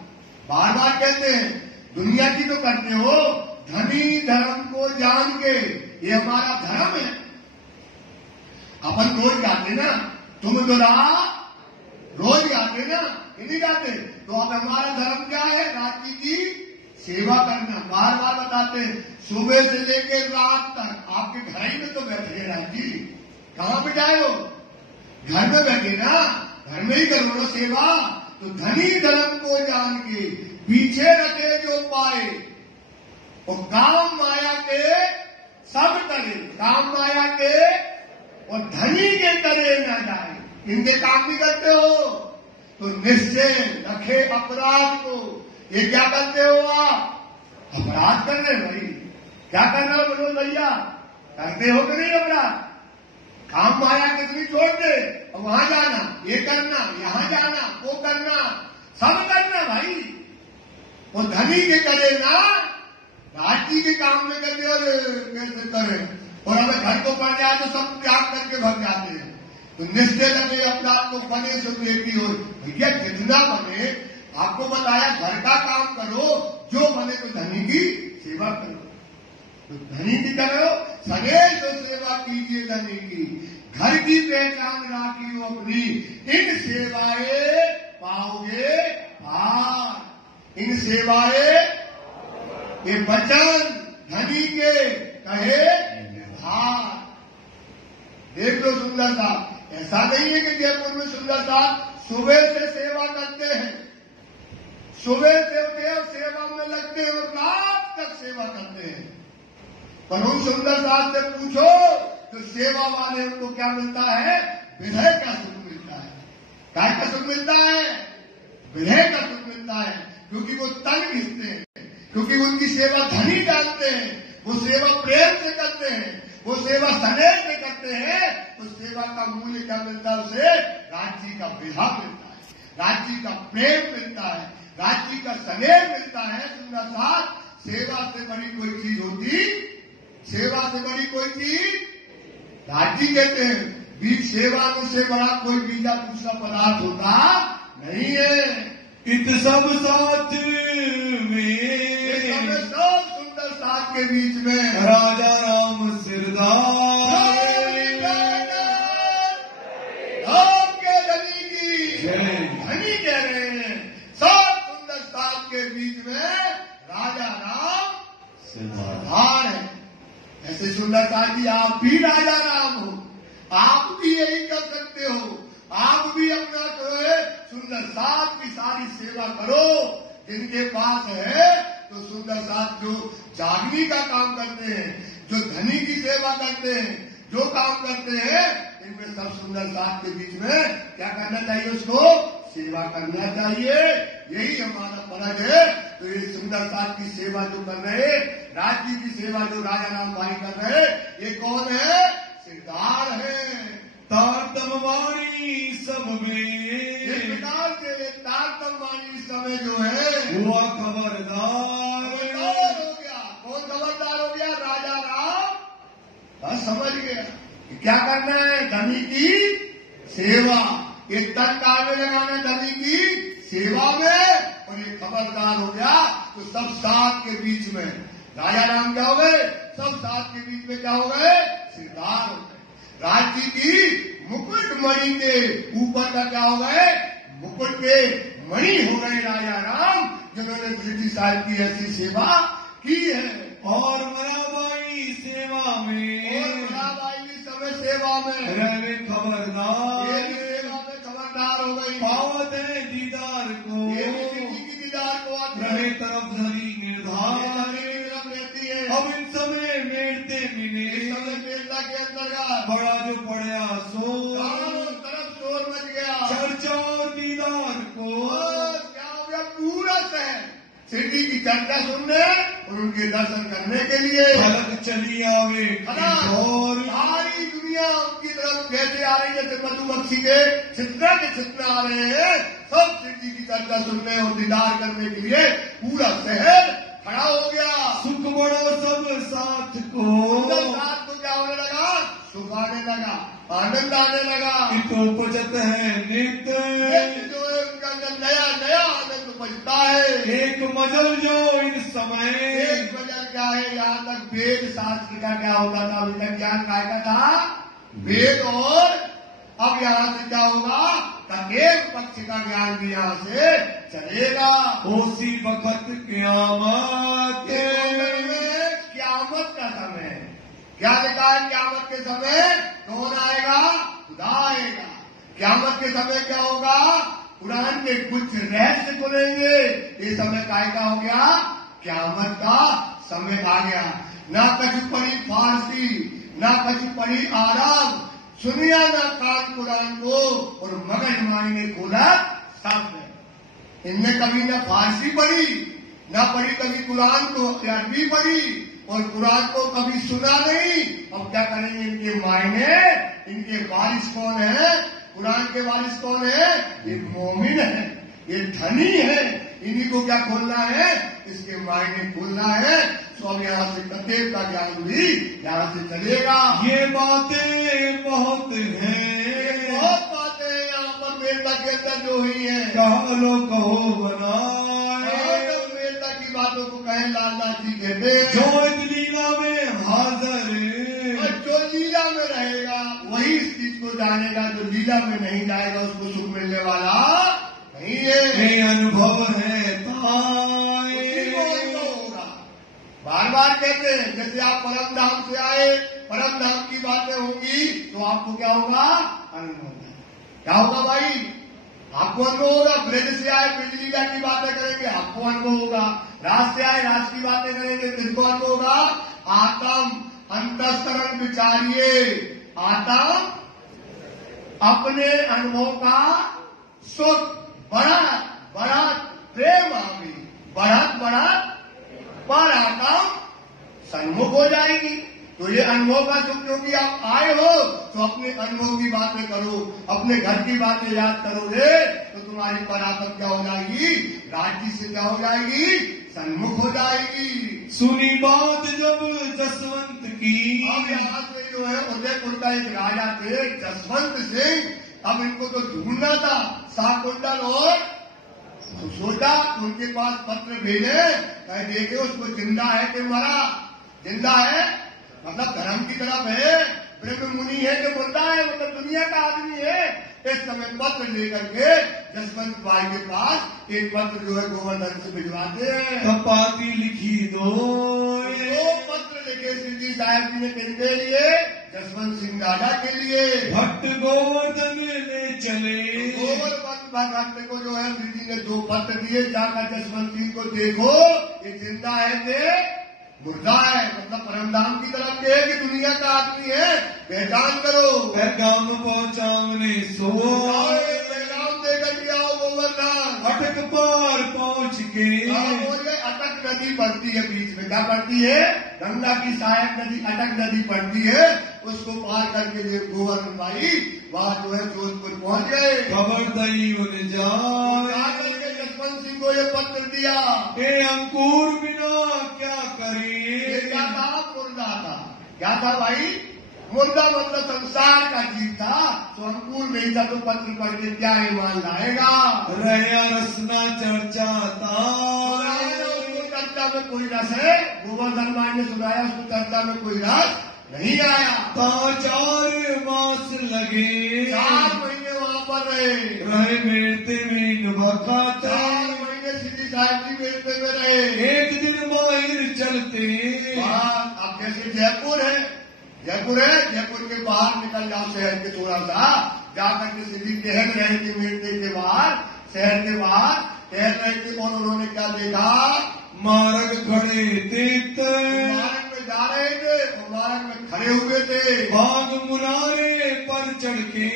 बार बार कहते हैं दुनिया की तो करते हो, धनी धर्म को जान के, ये हमारा धर्म है। अपन रोज गाते ना, तुम दुल्हा, रोज गाते ना, नहीं गाते। तो अब हमारा धर्म क्या है, राज्य की सेवा करना। बार बार बताते हैं, सुबह से लेकर रात तक आपके घर ही में तो बैठे हैं राज्य, कहाँ पे जाए हो, घर में बैठे ना, घर में ही करो ना सेवा। तो धनी धर्म को जान के पीछे रखे जो पाए, और काम माया के सब करे, काम माया के और धनी के करे न जाए। इनके काम भी करते हो तो निश्चय रखे अपराध को। ये क्या करते हो आप, अपराध कर रहे भाई, क्या करना हो मनोज भैया? करते हो कि नहीं अपना काम? माया कितनी छोड़ दे और वहां जाना, ये करना, यहां जाना, वो करना, सब करना भाई। वो धनी के करे ना, राजी के काम में करते और कैसे करे। और हमें घर को पड़ जाए तो सब त्याग करके भग जाते हैं। तो निश्चय लगे अपना आपको बने सो बेटी हो भैया, जितना बने आपको बताया घर का काम करो, जो बने तो धनी की सेवा करो। तो धनी की करो, सदैव तो सेवा कीजिए धनी की। घर की पहचान राखी हो अपनी, इन सेवाएं पाओगे पार। इन सेवाएं ये वचन धनी के कहे हार। देख लो सुंदर साहब, ऐसा नहीं है कि जयपुर में सुंदर साहब सुबह से सेवा करते हैं, सुबह से उठे और सेवा में लगते हैं और रात तक सेवा करते हैं। पर उन सुंदर साहब से पूछो तो सेवा वाले उनको क्या मिलता है? विधेय का सुख मिलता है। क्या का सुख मिलता है? विधेय का सुख मिलता है, क्योंकि वो तन घिसते हैं, क्योंकि उनकी सेवा धनी जानते हैं, वो सेवा प्रेम से करते हैं, वो सेवा स्नेह से करते हैं। तो सेवा का मूल्य क्या मिलता है? उसे राज्य का विधा मिलता है, राज्य का प्रेम मिलता है, राज्य का स्नेह मिलता है। सुंदर साथ सेवा से बड़ी कोई चीज होती, सेवा से बड़ी कोई चीज राज्य कहते हैं। बीज सेवा से बड़ा कोई बीजा दूसरा पदार्थ होता नहीं है। इत सब साथ में, सब सुंदर साथ के बीच में राजा राम सिरदार के धनी की धनी कह रहे हैं। सब सुंदर साथ के बीच में राजा राम सिरदार है। ऐसे सुंदर साथ जी आप भी राजा राम हो, आप भी यही कर सकते हो। आप भी अपना जो है सुंदर साथ की सारी सेवा करो। जिनके पास है तो सुंदर साथ जो जागनी का काम करते हैं, जो धनी की सेवा करते हैं, जो काम करते हैं, इनमें सब सुंदर साथ के बीच में क्या करना चाहिए? उसको सेवा करना चाहिए। यही हमारा फर्ज है। तो ये सुंदर साथ की सेवा जो कर रहे, राज्य की सेवा जो राजा राम भाई कर रहे, ये कौन है? सिरदार है। तारतमवाणी सब में, इस प्रकार से तारतमवाणी समय जो है हुआ खबरदार हो गया। कौन खबरदार हो गया? राजा राम। बस समझ गया कि क्या करना है? धनी की सेवा। ये तन कार्य लगाना धनी की सेवा में, और ये खबरदार हो गया। तो सब साथ के बीच में राजा राम क्या हो गए? सब साथ के बीच में क्या हो गए? सिरदार हो गए। राज्य की मुकुट मणि के ऊपर का क्या हो गए? मुकुट के मणि हो गए राजा राम, जिन्होंने ब्रिटिश साहब की ऐसी सेवा की है। और मराबाई सेवा में, और मराबाई भी समय सेवा में रहे खबरदार, ये भी सेवा में खबरदार हो गई। पावत है दीदार को, ये भी किसी की दीदार को रहे तरफ धरी निर्धार। रहती है। अब इन समय मेरते मिले, इस समय मेरता के अंतर्गत बड़ा जो पड़या सो, चारों तरफ शोर मच गया। चर्चा और दीदार को, क्या हो गया? पूरा शहर सिद्धि की चर्चा सुनने और उनके दर्शन करने के लिए झलक चली आवे और सारी दुनिया उनकी तरफ कैसे आ रही है? जैसे मधुमक्खी के छितना आ रहे हैं। सब सिद्धि की चर्चा सुनने और दीदार करने के लिए पूरा शहर खड़ा हो गया। सुख बड़ो सब साथ को, साथ को क्या होने लगा? सुख आने लगा, आनंद आने लगा। इतो उपजत है नित्य, जो है उनका अंदर नया नया आनंद उपजता है। एक मजल जो इन समय, एक वजह क्या है? यहाँ तक वेद शास्त्र का क्या होता था? अभी तक ज्ञान काय का था? वेद। और अब यहाँ से क्या होगा? तकेव पक्ष का ज्ञान भी यहाँ से चलेगा। उसी वक्त क़यामत, क़यामत का समय क्या लिखा है? क़यामत के समय कौन आएगा? खुदा आएगा। क़यामत के समय क्या होगा? कुरान के कुछ रहस्य खुलेंगे। ये समय काय का हो गया? क़यामत का समय आ गया। ना कछ पढ़ी फारसी, ना कछ पढ़ी आराम, सुनिया ना कान कुरान को, और मगज माई ने खोला शब्द। इनने कभी ना फारसी पढ़ी, ना पढ़ी कभी कुरान को, अरबी पढ़ी, और कुरान को कभी सुना नहीं। अब क्या करेंगे? इनके मायने, इनके वारिस कौन है? कुरान के वारिस कौन है? ये मोमिन है, ये धनी है। इन्हीं को क्या खोलना है? इसके मायने खोलना है। तो अब यहाँ से कतेब का ज्ञान भी यहाँ से चलेगा। ये बातें बहुत हैं, बहुत बातें हैं यहाँ पर वेदा के अंदर जो हुई है। कहा लो कहो बनाए, वेदा की बातों को कहे लाला जी कहते जो इस लीला में हाजिर, जो लीला में रहेगा वही इस चीज को जानेगा, जो लीला में नहीं जाएगा उसको सुख मिलने वाला नहीं है। ये अनुभव है बार बार कहते हैं, जैसे आप परम धाम से आए, परम धाम की बातें होंगी तो आपको क्या होगा? अनुभव होगा। क्या होगा भाई? आपको अनुभव होगा। ब्रज से आए, ब्रज लीला की बातें करेंगे, आपको अनुभव होगा। राज से आए, राज की बातें करेंगे, किसको अनुभव होगा? आत्म अंतःकरण विचारिए, आत्म अपने अनुभव का सुख बढ़त बढ़त प्रेम आगे, बढ़त बढ़त पर आत्म सन्मुख हो जाएगी। तो ये अनुभव का सुख, क्योंकि आप आए हो तो अपने अनुभव की बातें करो, अपने घर की बातें याद करोगे तो तुम्हारी परात्म क्या हो जाएगी? राज्य से क्या हो जाएगी? सन्मुख हो जाएगी। सुनी बात जब जसवंत की, अब यहाँ से जो है उदयपुर का एक राजा थे जसवंत सिंह। अब इनको तो ढूंढना था साकुंडल, और सोचा उनके पास पत्र भेजे, कहे देखे उसको जिंदा है कि मरा। जिंदा है मतलब धर्म की तरफ है, ब्रह्म मुनि है कि मुर्दा है, मतलब दुनिया का आदमी है। इस समय पत्र लेकर के जसवंत भाई के पास एक पत्र जो है गोवर्धन से भिजवाते हैं। कपाती लिखी दो पत्र लिखे सिद्धि साहब जी ने किनके लिए? जसवंत सिंह राजा के लिए। भक्त गोवर्धन में चले, गोवर्धन भक्त को जो है जी ने 2 पत्र दिए, जाकर जसवंत सिंह को देखो ये जिंदा है कि मुर्दा है, मतलब परमधाम की तरफ के है कि दुनिया का आदमी है, पहचान करो। पैगाम पहुंचाने सो, पैगाम देकर के आओ गोवर्धन। अटक पार पहुंच के, अटक नदी पड़ती है बीच में, क्या पड़ती है? गंगा की सहायक नदी अटक नदी पड़ती है, उसको पार करके ये गोवर्धन भाई वहां जो है जोधपुर पहुंच गए। खबर दई उन जाकर के जसवंत सिंह को ये पत्र दिया। ए अंकुर बिना क्या करे? ये क्या था? मुर्दा था। क्या था भाई? मुर्दा मतलब संसार का जीव था। तो अंकुर नहीं था तो पत्र पढ़ के क्या ईमान लाएगा? रया रसना चर्चा था, उसको चर्चा में कोई रस है? गोवर्धन भाई ने सुनाया, उसको चर्चा में कोई रस नहीं आया। 4 मास लगे, 4 महीने वहां पर रहे मेरते में बखा, 4 महीने सिद्धि साहब जी मेरते में रहे। एक दिन बाहर चलते, अब जैसे जयपुर है, जयपुर के बाहर निकल जाओ शहर के थोड़ा सा, जाकर के सिद्धि टहल रहे थे मेरते के बाहर, शहर के बाहर टहल रहे थे। और उन्होंने क्या देखा? मार्ग खड़े तीत, मार्ग में जा रहे थे और मार्ग में खड़े हुए थे। बाग मुनारे पर चढ़ के,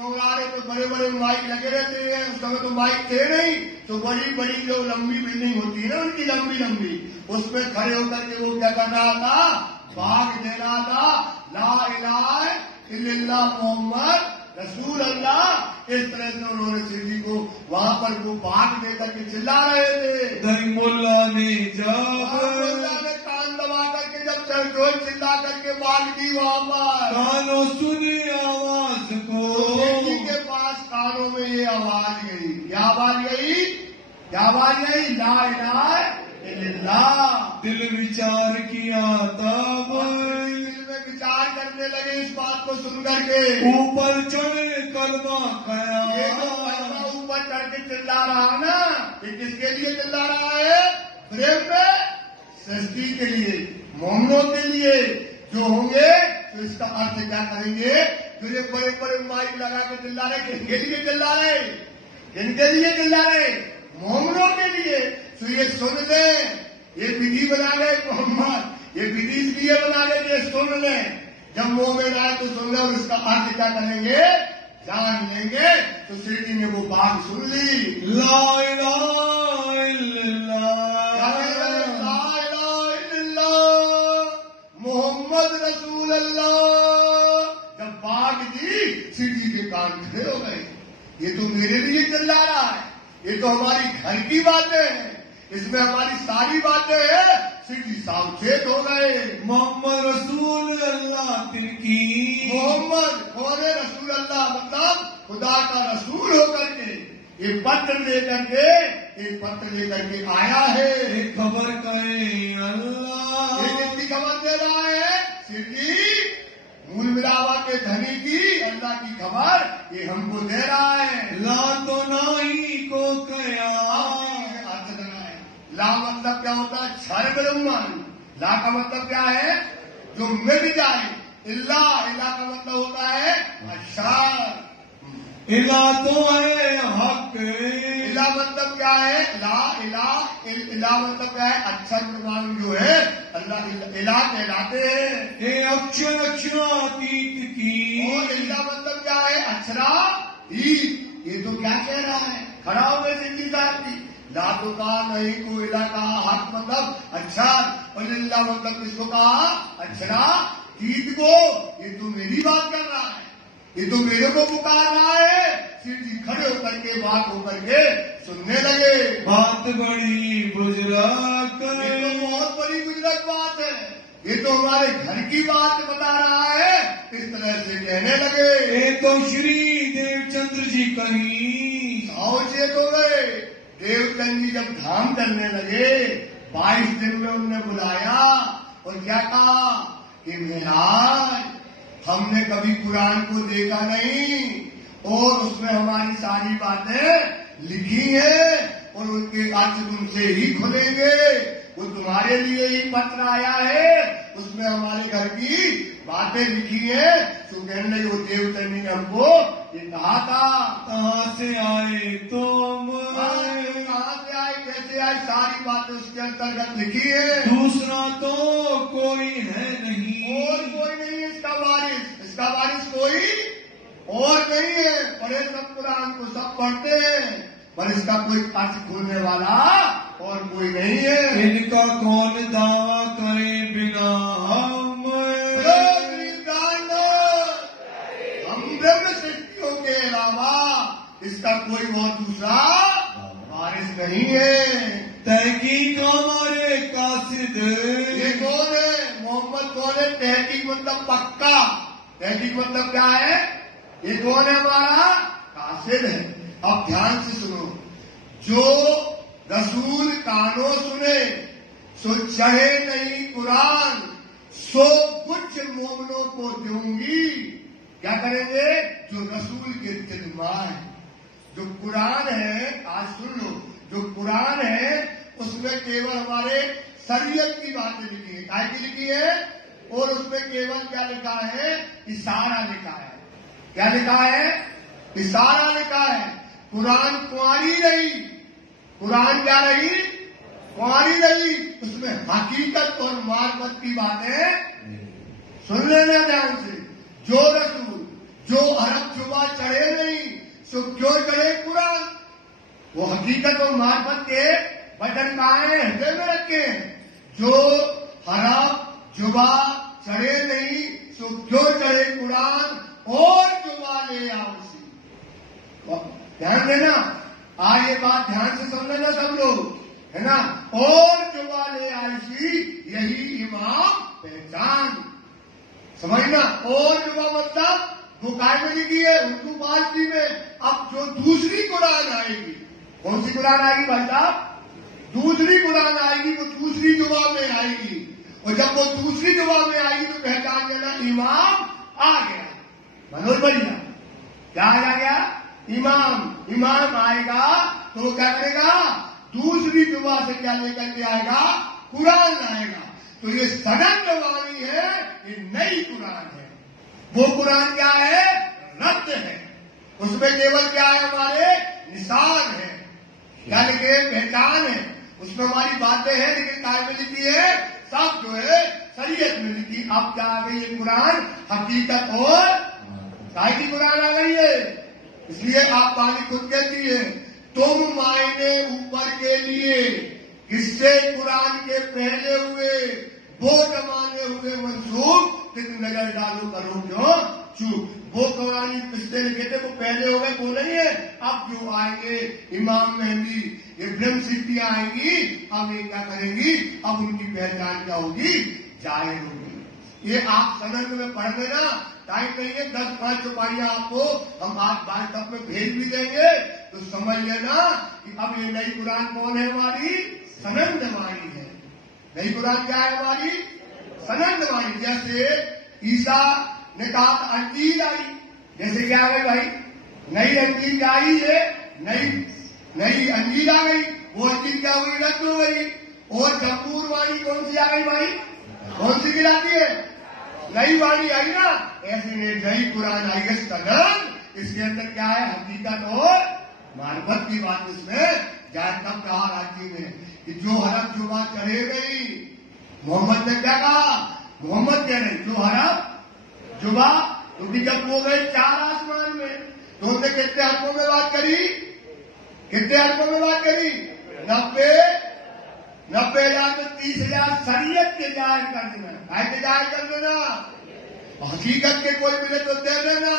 मुनारे पे बड़े बड़े माइक लगे रहते हैं। उस समय तो माइक थे नहीं, तो बड़ी बड़ी जो लंबी बिल्डिंग होती है ना उनकी लंबी लंबी, उसमें खड़े होकर के वो क्या कर रहा था? भाग दे रहा था, ला इलाहा इल्लल्लाह मुहम्मद रसूल अल्लाह। इस तरह से उन्होंने सिद्धि को वहां पर वो भाग देकर के चिल्ला रहे थे। दरिमुल्ला ने जब कान दबा करके जब चरचोल चिल्ला करके बात की वहां पर, कानों सुनी आवाज को, तो के पास कानों में ये आवाज गई। क्या आवाज गई? क्या आवाज गई? ला इलाहा इल्लल्लाह। दिल विचार किया तब, दिल में विचार करने लगे इस बात को सुनकर के। ऊपर चढ़े कलमा खया, ये जो कलमा ऊपर चढ़ के चिल्ला रहा ना, ये किसके लिए चिल्ला रहा है? प्रेम पे सृष्टि के लिए, मोमनों के लिए जो होंगे। तो इसका अर्थ क्या करेंगे? जो ये बड़े बड़े माइक लगा के चिल्ला रहे, किसके लिए चिल्ला रहे? किनके लिए चिल्ला रहे? मोमनों के लिए। तो ये सुन ले, ये विधि बना गए मोहम्मद, ये विधि इसलिए बना गए कि सुन ले। जब मुंह में आए तो सुन ले, और इसका अर्थ क्या करेंगे? जान लेंगे। तो श्री ने वो बात सुन ली। ला इलाहा इल्लल्लाह, ला इलाहा इल्लल्लाह, कान खड़े हो गए। ये तो मेरे लिए चिल्ला रहा है, ये तो हमारी घर की बातें हैं, इसमें हमारी सारी बातें हैं। सिंह जी सावचेत हो गए। मोहम्मद रसूल अल्लाह तिनकी। मोहम्मद कौन है? रसूल अल्लाह, मतलब खुदा का रसूल होकर के ये पत्र लेकर के आया है। एक खबर कहे अल्लाह। ये किसकी खबर दे रहा है? सिंह जी मूल मिलावा के धनी की अल्लाह की खबर ये हमको दे रहा है। ला तो नाही को कया। अर्थ देना है। ला मतलब क्या होता है? क्षर ब्रह्मन। ला का मतलब क्या है? जो मिट जाए। इल्ला का मतलब होता है अक्षर। इला तो है हक। इला मतलब क्या है? इला मतलब क्या है? अक्षर प्रमाण जो है अल्लाह इला कहलाते हैं। ए अक्षर अक्षरातीत की। और इला मतलब क्या है? अक्षरातीत। ये तो क्या कह रहा है? खड़ा हो गए सिंधी साहब की। ला तो कहा, नहीं को इला कहा, हक मतलब अक्षर, और इल्ला मतलब किसको कहा? अक्षरातीत को। ये तो मेरी बात कर रहा है, ये तो मेरे को पुकार रहा है। सिंह जी खड़े होकर के बात होकर के सुनने लगे। बात बड़ी बुजुर्ग। ये तो बहुत बड़ी बुजुर्ग बात है, ये तो हमारे घर की बात बता रहा है। इस तरह से कहने लगे। ये तो श्री देवचंद्र जी कहीं। सावचेत हो गए। देवचंद जी जब धाम करने लगे, 22 दिन में उन्होंने बुलाया और क्या कहा कि महाराज हमने कभी कुरान को देखा नहीं और उसमें हमारी सारी बातें लिखी हैं और उनके अर्थ तुमसे ही खुलेंगे। वो तुम्हारे लिए ही पत्र आया है, उसमें हमारे घर की बातें लिखी हैं। तो कहने लगे वो देवचंद ने हमको ये कहा था। कहाँ से आए तुम? कहाँ से आए, कैसे आए, सारी बातें उसके अंतर्गत लिखी है। दूसरा तो कोई है नहीं। और कोई नहीं है इसका वारिस, इसका वारिस कोई और नहीं है। पढ़े सब कुरान को, सब पढ़ते हैं, पर इसका कोई अर्थ खोलने वाला और कोई नहीं है। इनका कौन दावा करे बिना हम ब्रह्म सृष्टियों के अलावा इसका कोई और दूसरा वारिस नहीं है। तहकीक हमारे कासिद। ये कौन है? मोहम्मद कौन है? तहकीक मतलब पक्का। तहकीक मतलब क्या है? ये कौन है? हमारा कासिद है। अब ध्यान से सुनो। जो रसूल कानों सुने सो चढ़े नहीं कुरान, सो कुछ मोमनों को दूंगी। क्या करेंगे? जो रसूल के दिल में जो कुरान है, आज सुन लो, जो कुरान है उसमें केवल हमारे शरीयत की बातें लिखी है। काय की लिखी है? और उसमें केवल क्या लिखा है? इशारा लिखा है। क्या लिखा है? इशारा लिखा है। कुरान कुंवारी रही। कुरान क्या रही? कुंवारी रही। उसमें हकीकत और मार्फत की बातें सुन लेना ध्यान से। जो रसूल जो अरब जुबा चढ़े नहीं सो क्यों चढ़े कुरान? वो हकीकत और मार्फत के बटन कहाँ है? हृदय में रखे हैं। जो अरब जुबा चढ़े नहीं सो क्यों चढ़े कुरान और जुबा ले आवसी। ध्यान देना, आज ये बात ध्यान से समझ लेना सब लोग, है ना। और जुबा ले आवसी यही इमाम पहचान, समझना। और जुबा मतलब वो काय में लिखी है? उर्दू फारसी में। अब जो दूसरी कुरान आएगी, कौन सी कुरान आएगी भाई साहब? दूसरी कुरान आएगी, वो दूसरी जुबा में आएगी। और जब वो दूसरी जुबा में आएगी तो पहचान लेना इमाम आ गया। मनोज भैया क्या आ गया? इमाम। इमाम आएगा तो वो क्या करेगा? दूसरी जुबा से क्या लेकर के आएगा? कुरान लाएगा। तो ये सनद वाली है, ये नई कुरान है। वो कुरान क्या है? रद्द है। उसमें केवल क्या है? हमारे निशान है, क्या लिखे? पहचान है। उसमें हमारी बातें हैं, लेकिन काय में लिखी है? सब जो है शरीयत में लिखी। अब क्या आ गई? ये कुरान हकीकत और काय की कुरान आ गई है। इसलिए आप पानी खुद कहती है, तुम मायने ऊपर के लिए किससे कुरान के पहले हुए वो जमाने हुए मंसूब, लेकिन नजर डालो करो क्यों वो कहानी पिछले लिखे थे, वो पहले हो गए, वो नहीं है। अब जो आएंगे इमाम मेहदी, ये ब्रह्म सिद्धियां आएंगी, अब ये क्या करेंगी, अब उनकी पहचान क्या होगी, जाहिर होगी। ये आप सनद में पढ़ लेना, टाइम नहीं है, 10-5 चौपाइयां आपको हम आज व्हाट्सएप में भेज भी देंगे, तो समझ लेना कि अब ये नई कुरान कौन है हमारी, सनद वाणी है। नई कुरान क्या है हमारी, सनद वाणी। जैसे ईसा ने कहा अंजील आई, जैसे क्या है भाई, नई अंजील आई है, नई अंजील आ गई, वो अंजील क्या हुई, रद्द हो गई। और जबूर वाणी कौन सी आ गई भाई, कौन सी गिराती है, नई वाणी आई ना। ऐसे नई कुरान आई है सनद, इसके अंदर क्या है, हकीकत और मार्फत की बात इसमें जाए। तब कहा राजी में कि जो हरफ जुबा चढ़े गई, मोहम्मद ने क्या कहा, मोहम्मद कह रहे जो हरफ जुबा, क्योंकि जब वो गए 4 आसमान में, तो उन्होंने कितने हरफों में बात करी, कितने हरफों में बात करी, 90,000 में 30,000 शरीयत के जाहिर कर देना, आए जाहिर कर देना। हकीकत के कोई मिले तो दे देना,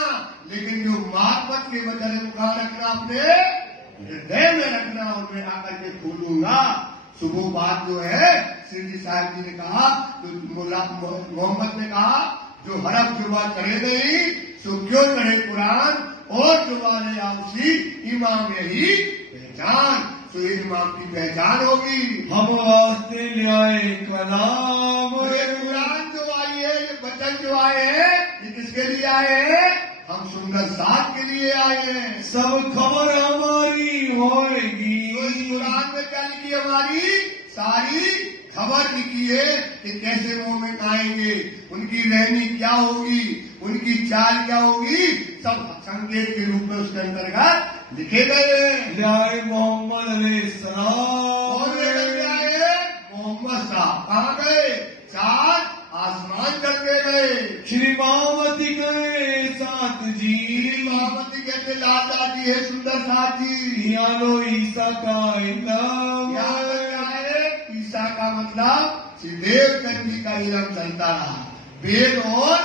लेकिन जो मार्फत के वजह से कहा रखना, अपने हृदय में रखना, उनमें आकर के खोलूंगा। सुबह बात जो है श्री साहब जी ने कहा, तो मोहम्मद ने कहा जो हरफ जुबा चढ़े नहीं, सो क्यों चढ़े कुरान, और जुबा ने आपसी इमाम यही पहचान, तो ये इमाम की पहचान होगी। हम वास्ते न्याय कलाम, ये कुरान जो आई है, ये वचन जो आए हैं, ये किसके लिए आए हैं, हम सुंदर साथ के लिए आए हैं। सब खबर हमारी होएगी। तो इस कुरान में क्या लिखी हमारी, सारी खबर लिखी है कि कैसे मोमिन आएंगे, उनकी रहनी क्या होगी, उनकी चाल क्या होगी, सब संकेत के रूप में उसके अंतर्गत लिखे गए हैं। जाए मोहम्मद अलैहिस्सलाम, और मोहम्मद साहब कहाँ गए, 4 आसमान चल के गए। श्री मामती गए साथ जी, मामती कहते लाला जी है, सुंदर साथ जी। यानो ईसा का इल्म, क्या है, ईसा का मतलब देव चंदी का इल्म चलता रहा, वेद और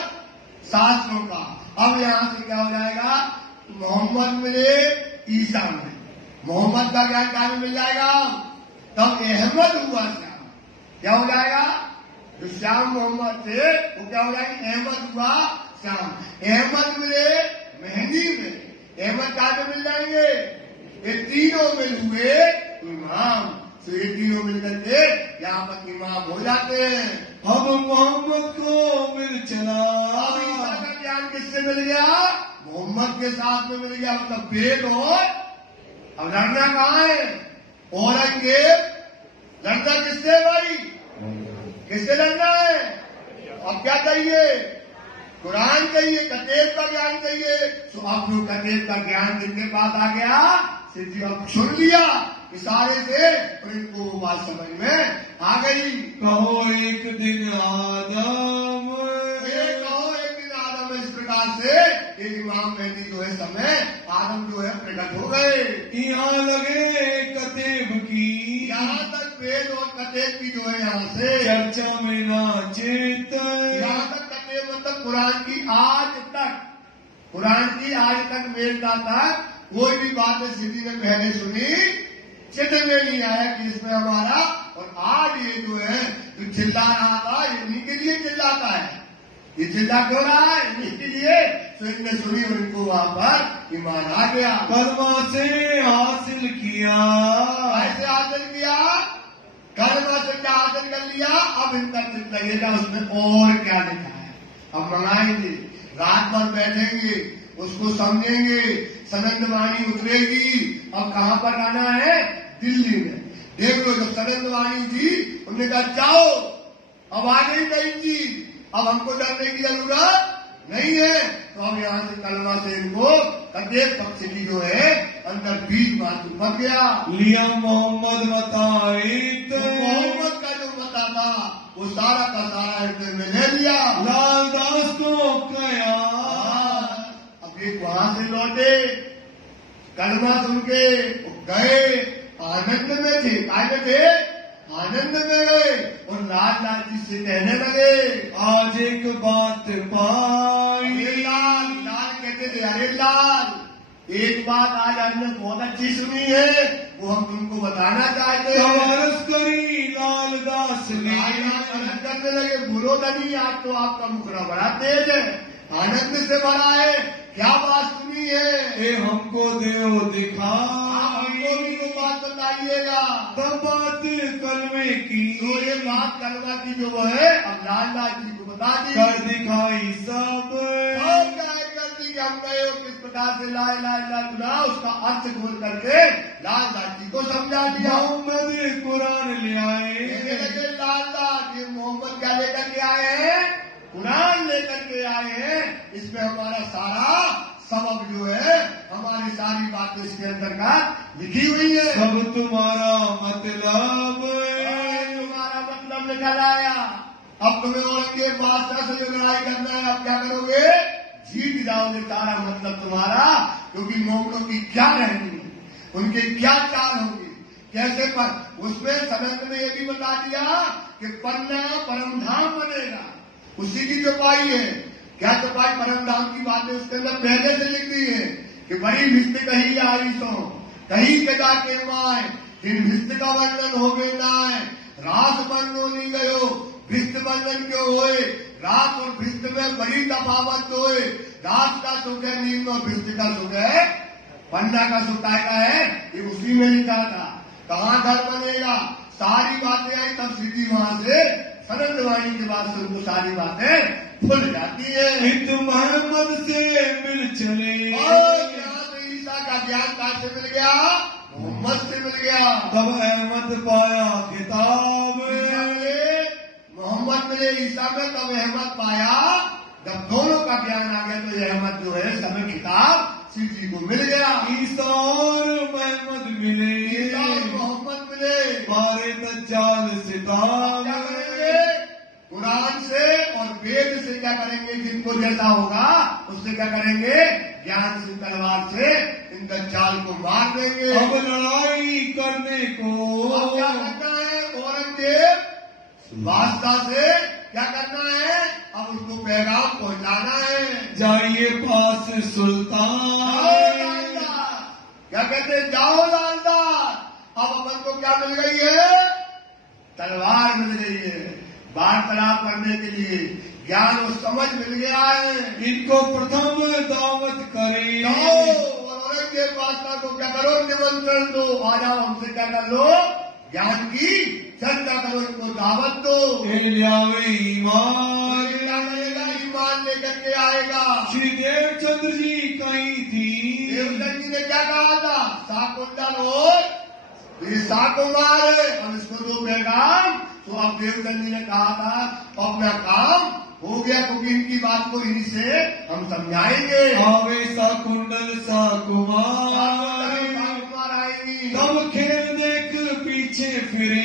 शास्त्रों का। अब यहाँ से क्या हो जाएगा, मोहम्मद मिले, ईसा मिले, मोहम्मद का ज्ञान क्या मिल जाएगा, तब अहमद हुआ श्याम, क्या हो जाएगा, जो श्याम मोहम्मद थे वो क्या हो जाएगी, अहमद हुआ श्याम। अहमद मिले मेहंदी में, अहमद कहा मिल जाएंगे, ये तीनों मिल हुए इमाम। तो ये तीनों मिलकर के यहाँ पर इमाम हो जाते हैं। अब मोहम्मद को मिल चला, अब ईसा का ज्ञान किससे मिल गया, मोहम्मद के साथ में मिल गया, मतलब वेद। और अब लड़ना कहाँ है, औरंगजेब लड़ना किससे भाई, किससे लड़ना है, अब क्या चाहिए, कुरान चाहिए, कतेब का ज्ञान चाहिए। तो अब जो कतेब का ज्ञान जिनके पास आ गया, सिद्धि अब सुन लिया इशारे से, तो इनको वो बात समझ में आ गई। कहो एक दिन आदम, कहो एक दिन आदम, इस प्रकार से एक इमाम मेहदी जो है समय आदम जो है प्रकट हो गए। यहाँ लगे कतेब की, यहाँ तक वेद और कतेब की जो है यहाँ से चर्चा में ना चेत, यहाँ तक कतेब मतलब कुरान की आज तक, कुरान की आज तक वेदता तक कोई भी बात सिद्धि ने पहले सुनी, चित्र में नहीं आया कि इसमें हमारा। और आज ये जो है जो चिल्ला रहा था, ये इन्हीं के लिए चिल्लाता है, ये चिल्ला क्यों रहा है, इन्हीं के लिए। तो इनने सुनी और इनको वहां पर ईमान आ गया। कर्मा से हासिल किया, ऐसे हासिल किया, कर्मा से क्या हासिल कर लिया। अब इनका चित्त लगेगा उसमें और क्या लिखा है, अब मंगाएंगे, रात भर बैठेंगे, उसको समझेंगे, सनंद वाणी उतरेगी। अब कहाँ पर आना है, दिल्ली में। देख लो जब सनंद वाणी जी, उन्होंने कहा जाओ, अब आ गई नई चीज, अब हमको डरने की जरूरत नहीं है। तो अब यहाँ से कलमा से इनको कतेब पक्ष की जो है अंदर बीज मातू बन गया। लिया मोहम्मद बताई, तो मोहम्मद का जो मता था वो सारा का सारा हृदय में ले लिया। लाल दास को कया, अब एक वहां से लौटे, कलमा सुन के गए, आनंद में थे, काय थे, आनंद में गए। और लाल लाल जी से कहने लगे, आज एक बात पाई, लाल लाल, एक बात आज हमने बहुत अच्छी सुनी है, वो हम तुमको बताना चाहते हैं। अरस करी लाल दास ने, आनंद करने लगे, बोलो नहीं, आज तो आपका मुखड़ा बड़ा तेज है, आनंद से भरा है, क्या बात सुनी है? ए हमको देव दिखा, हमको भी वो बात बताइएगा। तब बात कलमे की, तो ये बात कलमा की जो है अब लाल जी को बता दी, कर दिखाई सब। हम गए किस प्रकार से ला इलाहा इल्लल्लाह उसका अर्थ खोल करके लाल जी को समझा दिया। मोहम्मद कुरान ले आए, लगे लाल ये मोहम्मद क्या लेकर के आए हैं? कुरान लेकर के आए हैं। इसमें हमारा सारा सबक जो है, हमारी सारी बातें इसके अंदर का लिखी हुई है। सब तुम्हारा मतलब, तुम्हारा मतलब निकल आया। अब तुम्हें औरंगजेब बादशाह से जो लड़ाई करना है, अब क्या करोगे? जीत जाओगे सारा मतलब तुम्हारा, क्योंकि मोगलों की क्या रहनी है, उनके क्या चाल होगी, कैसे पर उसमें सनत ने यह भी बता दिया कि पन्ना परमधाम बनेगा। उसी की चौपाई है। क्या चौपाई? परमधाम की बातें उसके अंदर पहले से लिख दी है कि बड़ी भिस्त कही आई सो कहीं के जाके माए, जिन भिस्त का वर्णन हो गए नाय, रास बनो नहीं गयो, भिस्त बंधन क्यों होए, रात और भिस्त में बड़ी तफावत होए, रात का सुख है नींद और भिस्त का सुख है पन्ना का सुख का है, ये उसी में लिखा था। कहाँ घर बनेगा, सारी बातें आई, तब सीधी वहां से सनद वाणी के बाद से उनको सारी बातें भूल जाती है। हित मोहम्मद से मिल चले, और यहाँ से ईसा का ज्ञान कहाँ से मिल गया? मोहम्मद से मिल गया। तब अहमद पाया किताब, मोहम्मद मिले ईसा में, तब अहमद पाया। जब दोनों का ज्ञान आ गया तो ये अहमद जो है समय किताब सीधी को मिल गया। ईसा और मोहम्मद मिले, ईसा और मोहम्मद मिले, मारे दज्जाल सिताब। क्या करेंगे? कुरान से और वेद से क्या करेंगे? जिनको जैसा होगा उससे क्या करेंगे? ज्ञान से, तलवार से इन दज्जाल को मार देंगे। अब लड़ाई करने को अब क्या करना है? औरंगजेब बादशाह से क्या करना है? अब उसको पैगाम पहुंचाना है। जाइए पास सुल्तान, क्या कहते हैं? जाओ लालदार। अब अपन को क्या मिल गई है? तलवार मिल गई है वार्तालाप करने के लिए, ज्ञान और समझ मिल गया है। इनको प्रथम दावत करें, और औरंगजेब बादशाह को क्या करो? निमंत्रण दो, आ जाओ हमसे क्या कर लो? ज्ञान की चर्चा करो, इनको दावत दो। ईमान क्या करेगा? ईमान लेकर के आएगा। श्री देवचंद्र जी कहीं थी, देवचंद्र जी ने क्या कहा था? साकुंडल और ये साकुमार है, अब इसको दो पैगाम। तो अब देवचंद्र जी ने कहा था अपना काम हो गया, क्योंकि इनकी बात को इन्हीं से हम समझाएंगे। आवे साकुंडल साकुमार आएंगी, तब खेल देख पीछे फिरे,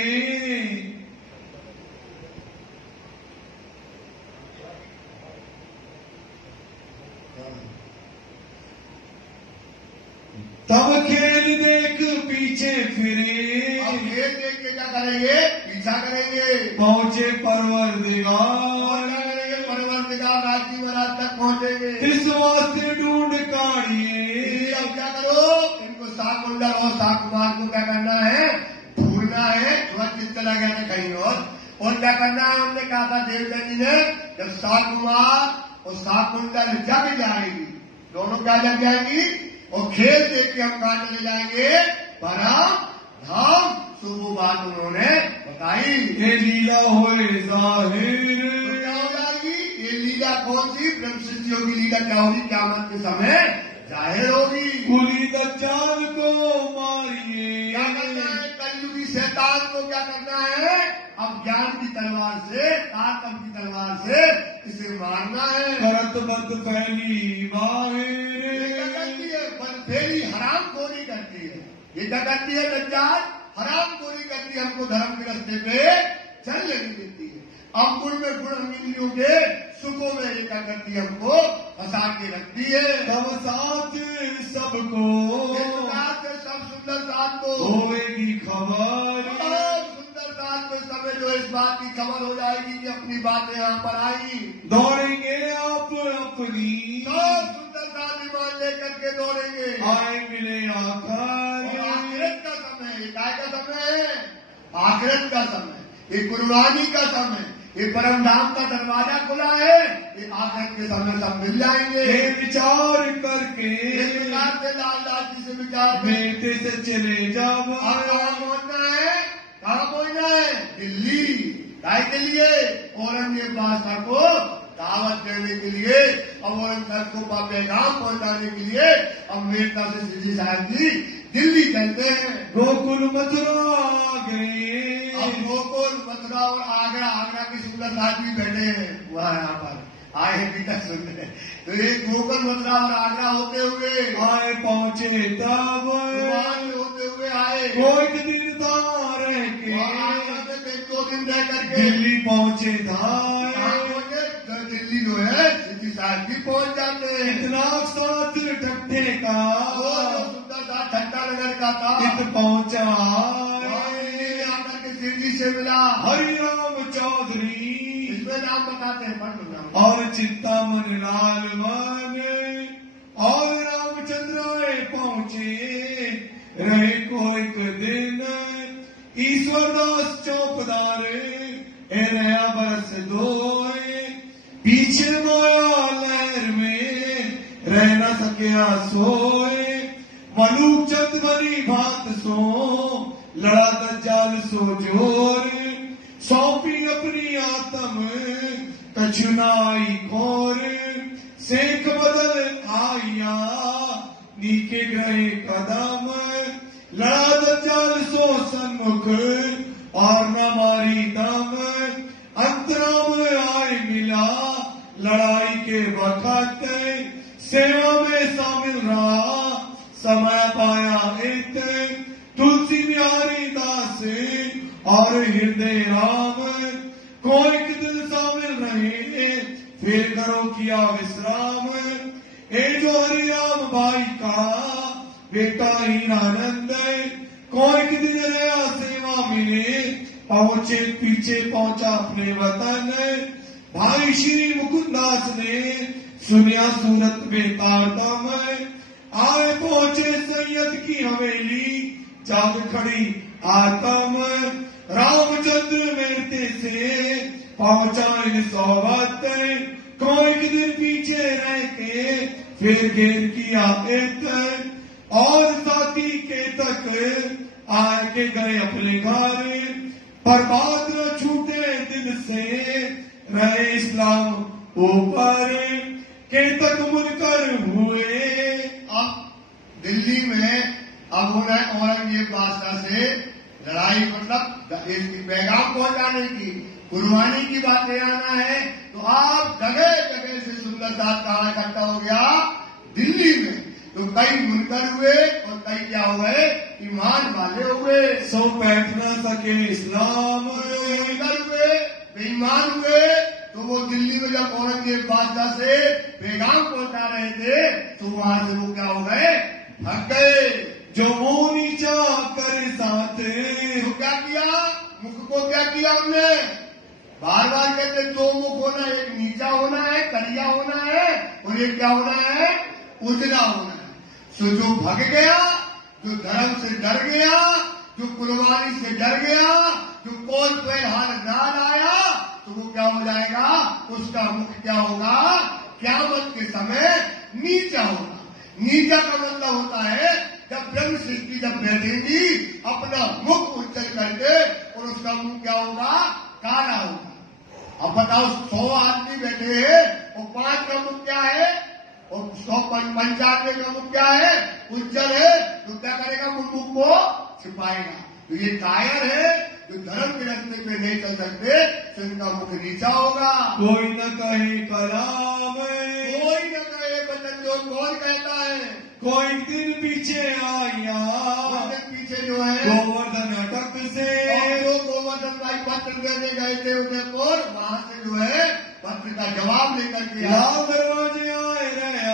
तब खेल देख पीछे फिरे। अब खेल देख के क्या करेंगे? पीछा करेंगे। पहुंचे परवरदिगार, परवरदिगार राजी महाराज तक पहुंचेंगे। इस वास्ते ढूंढ काढ़िए। अब क्या करो? इनको साकुंडल और साकुमार को क्या करना है? ढूंढना है। सुरक्षित चला गया था कहीं और क्या करना है? उन्होंने कहा था देवचंद्र जी ने, जब साकुमार और साकुंडल जग जाएगी, दोनों क्या जग जाएगी? और खेल देख के हम कहा चले जाएंगे परम धाम। तो वो बात उन्होंने बताई। ये लीला होए जाहिर, तो क्या हो जाएगी? ये लीला कौन सी? ब्रह्म सृष्टियों की लीला क्या होगी? क़यामत के समय जाहिर होगी। कुली दज्जाल को मारिए। क्या करना है? कलयुगी शैतान को क्या करना है? अब ज्ञान की तलवार से, आत्म की तलवार से इसे मारना है। करत बद फैली माहिर, फेरी हराम खोरी करती है। ये क्या करती है? दज्जाल हराम खोरी करती है, हमको धर्म के रास्ते पे चल नहीं देती है। अब गुण में गुण, हम इंद्रियों के सुखों में ये क्या करती है? हमको फंसा के रखती है। तब साथ सबको, सब सुंदर साथ को होएगी खबर, सुंदर साथ को समय जो इस बात की खबर हो जाएगी कि अपनी बातें यहाँ पर आई, दौड़ेंगे आप अपनी सब सुंदर साथ ईमान लेकर करके दौड़ेंगे। आए मिले आखिर। आखिरत का समय, ये काय का समय है? आखिरत का समय, ये कुर्बानी का समय, ये परम धाम का दरवाजा खुला है। ये आखिरत के समय सब मिल जाएंगे। विचार करके विचार से लाल जी से विचार बेटे से चले जाओ। कहाँ पहुंचना है? कहाँ पहुंचना है? दिल्ली। काय के लिए? औरंगजेब बादशाह को दावत देने के लिए, अब औरंगजेब को पैगाम पहुंचाने के लिए अब मेरठा से शिरडी साहिब जी दिल्ली चलते हैं। गोकुल मथुरा गए। अब गोकुल मथुरा और आगरा, आगरा की सुंदर आदमी बैठे हैं वहाँ यहाँ पर आए हैं गीता सुनने। तो ये गोकुल मथुरा और आगरा होते हुए आए पहुंचे तब होते हुए आए। कोई दिन रह के दो दिन रह करके दिल्ली पहुंचे था। दिल्ली जो है शिरडी साहिब भी पहुंच जाते हैं। इतना साथ ठट्ठे का सुंदर सा ठट्टा नगर का था। इत पहुंचा आकर के शिरडी से मिला हरिराम चौधरी। इसमें नाम बताते हैं पढ़ और चिंतामन लाल वन और रामचंद्र आए पहुंचे। रहे को एक दिन ईश्वरदास चौपदार नया बरस दोए। पीछे मोया लहर में रह न सकिया सोए। मलूक चंद बनी भात सो लड़ा दज्जाल सो जोर। सौंपी अपनी आत्म कछुनाई खोर। सेख बदल आया नीके गए कदम। लड़ा दज्जाल सो सन्मुख और न मारी दम। अंतराम आए मिला लड़ाई के वक्त। सेवा में शामिल रहा समय पाया एक। तुलसी बिहारी दास और हृदय राम को एक दिल शामिल रहे। फिर करो किया विश्राम। ए जो हरि राम भाई का बेटा हीरानंद को एक दिन नया सेवा मिले। पहुंचे पीछे पहुंचा अपने वतन। भाई श्री मुकुंदास ने सुनिया सूरत में तारतम। आए पहुंचे सैयद की हवेली जाग खड़ी आत्म। रामचंद्र मेरते से पहुंचा इन सोबत। कोई दिन पीछे रह के फिर घेर किया एक। और साथी के तक आए के गए अपने घर। पर बात न छूटे दिल से रहे इस्लाम ऊपर। के तक मुनकर हुए। अब दिल्ली में अब उन्हें औरंगजेब बादशाह से लड़ाई, मतलब इसकी पैगाम पहुंचाने की, कुर्बानी की बातें आना है। तो आप जगह जगह से सुंदर दास कहाँ इकट्ठा हो गया? दिल्ली में। तो कई मुनकर हुए और कई क्या हुए? ईमान वाले हुए। सो बैठ न सके इस्लाम। मुनकर हुए, बेईमान हुए। तो वो दिल्ली में जब औरंगजेब बादशाह से पैगाम पहुंचा रहे थे तो वहां से वो क्या हो गए? भाग गए। जो मुंह नीचा कर साथ। तो क्या किया? मुख को क्या किया हमने? बार बार कहते दो मुख होना, एक नीचा होना है, करिया होना है, और एक क्या होना है? उजला होना है। सो जो भग गया, जो धर्म से डर गया, जो कुर्बानी से डर गया, जो कोल पैर हाल ना लाया, तो वो क्या हो जाएगा? उसका मुख क्या होगा? क़यामत के समय नीचा होगा। नीचा का मतलब होता है जब ब्रह्म सृष्टि जब बैठेंगी अपना मुख उज्जल करके, और उसका मुख क्या होगा? काला होगा। अब बताओ 100 आदमी बैठे हैं और 5 का मुख क्या है? और 195 का मुख क्या है? उज्जवल है। तो क्या करेगा? मुख को छिपाएगा। तो ये कायर है जो धर्म के रास्ते पे नहीं चल सकते, तो इनका मुख नीचा होगा। कोई न कहे कलाम। कोई न कहे वचन। जो कौन कहता है? कोई दिन पीछे आया पीछे जो है गोवर्धन अटक से। और जो गोवर्धन भाई पत्र देने गए थे उदयपुर, वहां से जो है पत्र का जवाब लेकर के लाल दरवाजे आए रहा।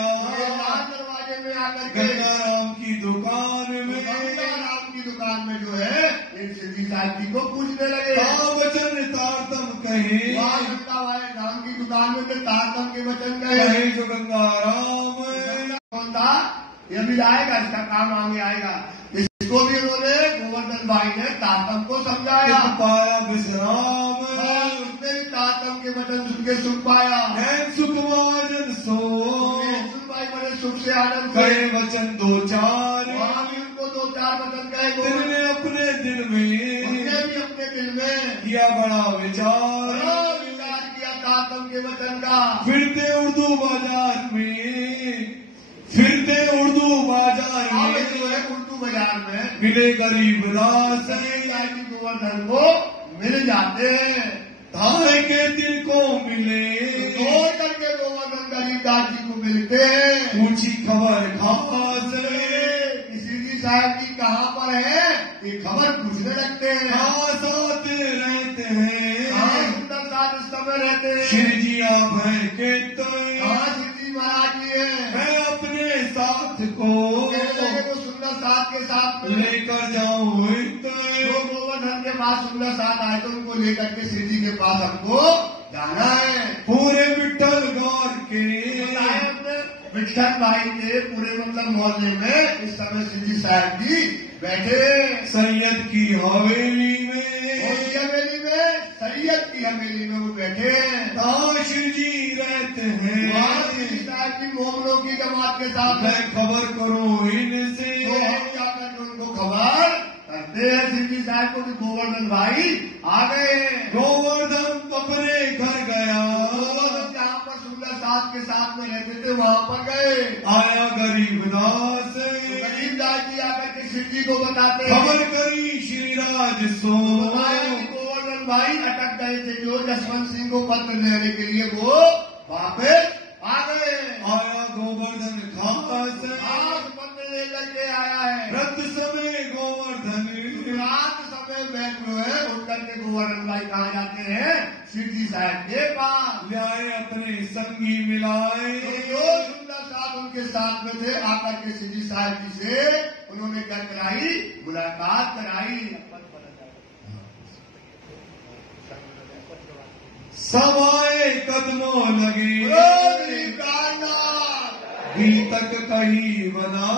लाल दरवाजे में आकर के गंगाराम की दुकान में, गंगाराम की दुकान में जो है इन शिरडी साहिब जी को पूछने लगे। वचन तारतम कहे। राम की दुकान में तारतम के वचन कहे। जो गंगाराम कौन था? ये भी आएगा, इसका काम आगे आएगा। इसको भी उन्होंने गोवर्धन भाई ने तातम को समझाया, पाया विश्राम, उसने भी तातम के वचन सुन के सुन पाया। सुखवाजन सो भाई बड़े सुख से आनंद कहे वचन दो चार, वहां भी उनको 2-4 वचन कहे। तुमने अपने दिल में, उन्होंने भी अपने दिल में किया बड़ा विचार किया तातम के वचन का। फिरते उर्दू बाजार में, फिरते उर्दू बाजार में, जो है उर्दू बाजार में मिले गरीब दास, गोवर्धन को मिल जाते हैं। धाय के दिल को मिले, तोड़ करके गोवर्धन गरीबदास जी को मिलते हैं। ऊंची खबर खास, किसी जी साहब जी कहाँ पर है, ये खबर पूछने लगते हैं। साथ रहते हैं, सुंदर साथ इस समय रहते हैं। श्री जी आप हैं के तो श्री जी महाराज जी है, मैं अपने साथ को वो सुंदर साथ के साथ लेकर जाऊं। जो गोवर्धन के पास सुंदर साथ आए तो उनको लेकर के श्री जी के पास हमको जाना है। पूरे विठल गौर के विठल भाई के पूरे मतलब मोहल्ले में इस समय श्री जी साहब जी बैठे सैयद की हवेली में, हवेली में सैयद की हवेली में वो बैठे हैं। श्री जी रहते हैं, श्री साहब जी मोहम्मदों की जमात के साथ मैं खबर करूं इनसे, तो हम जाकर उनको खबर करते हैं। श्री जी साहब को गोवर्धन भाई आ गए। गोवर्धन अपने घर गया, जहाँ पर सुंदर साथ के साथ में रहते थे वहाँ पर गए। आया गरीबदास, गरीबदास जी आकर के श्री जी को बताते खबर करी श्री राज सो, गोवर्धन भाई अटक गए थे जो जसवंत सिंह को पत्र देने के लिए, वो वापस आ गए। आया गोवर्धन खास, पत्र लेकर के आया है। रत समय गोवर्धन, रात समय में जो है उठकर के गोवर्धन भाई कहाँ जाते हैं, श्री जी साहब के पास। लाए अपने संगी मिलाए, जो सुंदर साथ उनके साथ में थे आकर के श्री जी साहब जी से उन्होंने क्या कराई, मुलाकात कराई। सब आए कदमों लगे, भी तक कहीं बना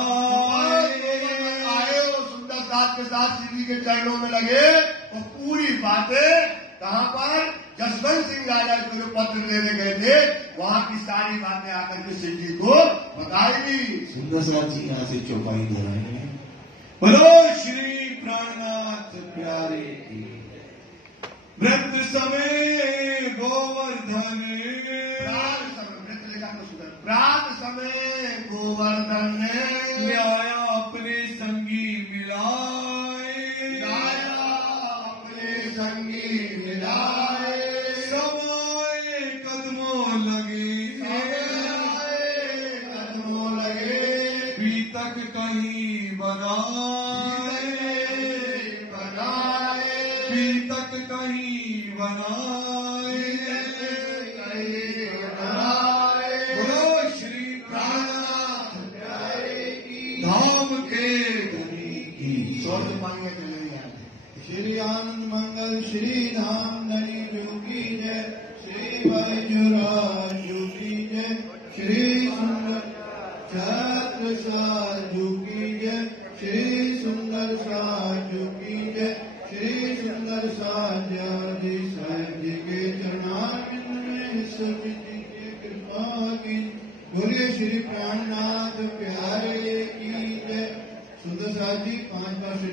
आए और सुंदर साथ के साथ श्री जी के चरणों में लगे और पूरी बातें कहाँ पर जसवंत सिंह राजा को जो पत्र देने गए थे वहाँ की सारी बातें आकर के श्री जी को बताई। सुंदर साथ जी यहाँ से चौपाई दे रहे हैं। बोलो श्री प्राणनाथ प्यारे की। वृद्ध समय गोवर्धन, रात समय गोवर्धन ने आया अपने संगी मिलाए, अपने संगी मिलाए। समाए कदमों लगे, कदमों लगे, भी तक कहीं बनाए, भी तक कहीं बनाए। श्री आनंद मंगल श्री धाम धनी जोगी जय, श्री बैजनाथ जोगी जय, श्री सुंदर छत्र साथ जोगी जय, श्री सुंदर साथ जोगी जय, श्री सुंदर साथ जी साहब जी के चरणारविंद में सब जी की कृपा की। बोलिए श्री प्राणनाथ प्यारे की जय। सुंदर साथ जी 5 बार से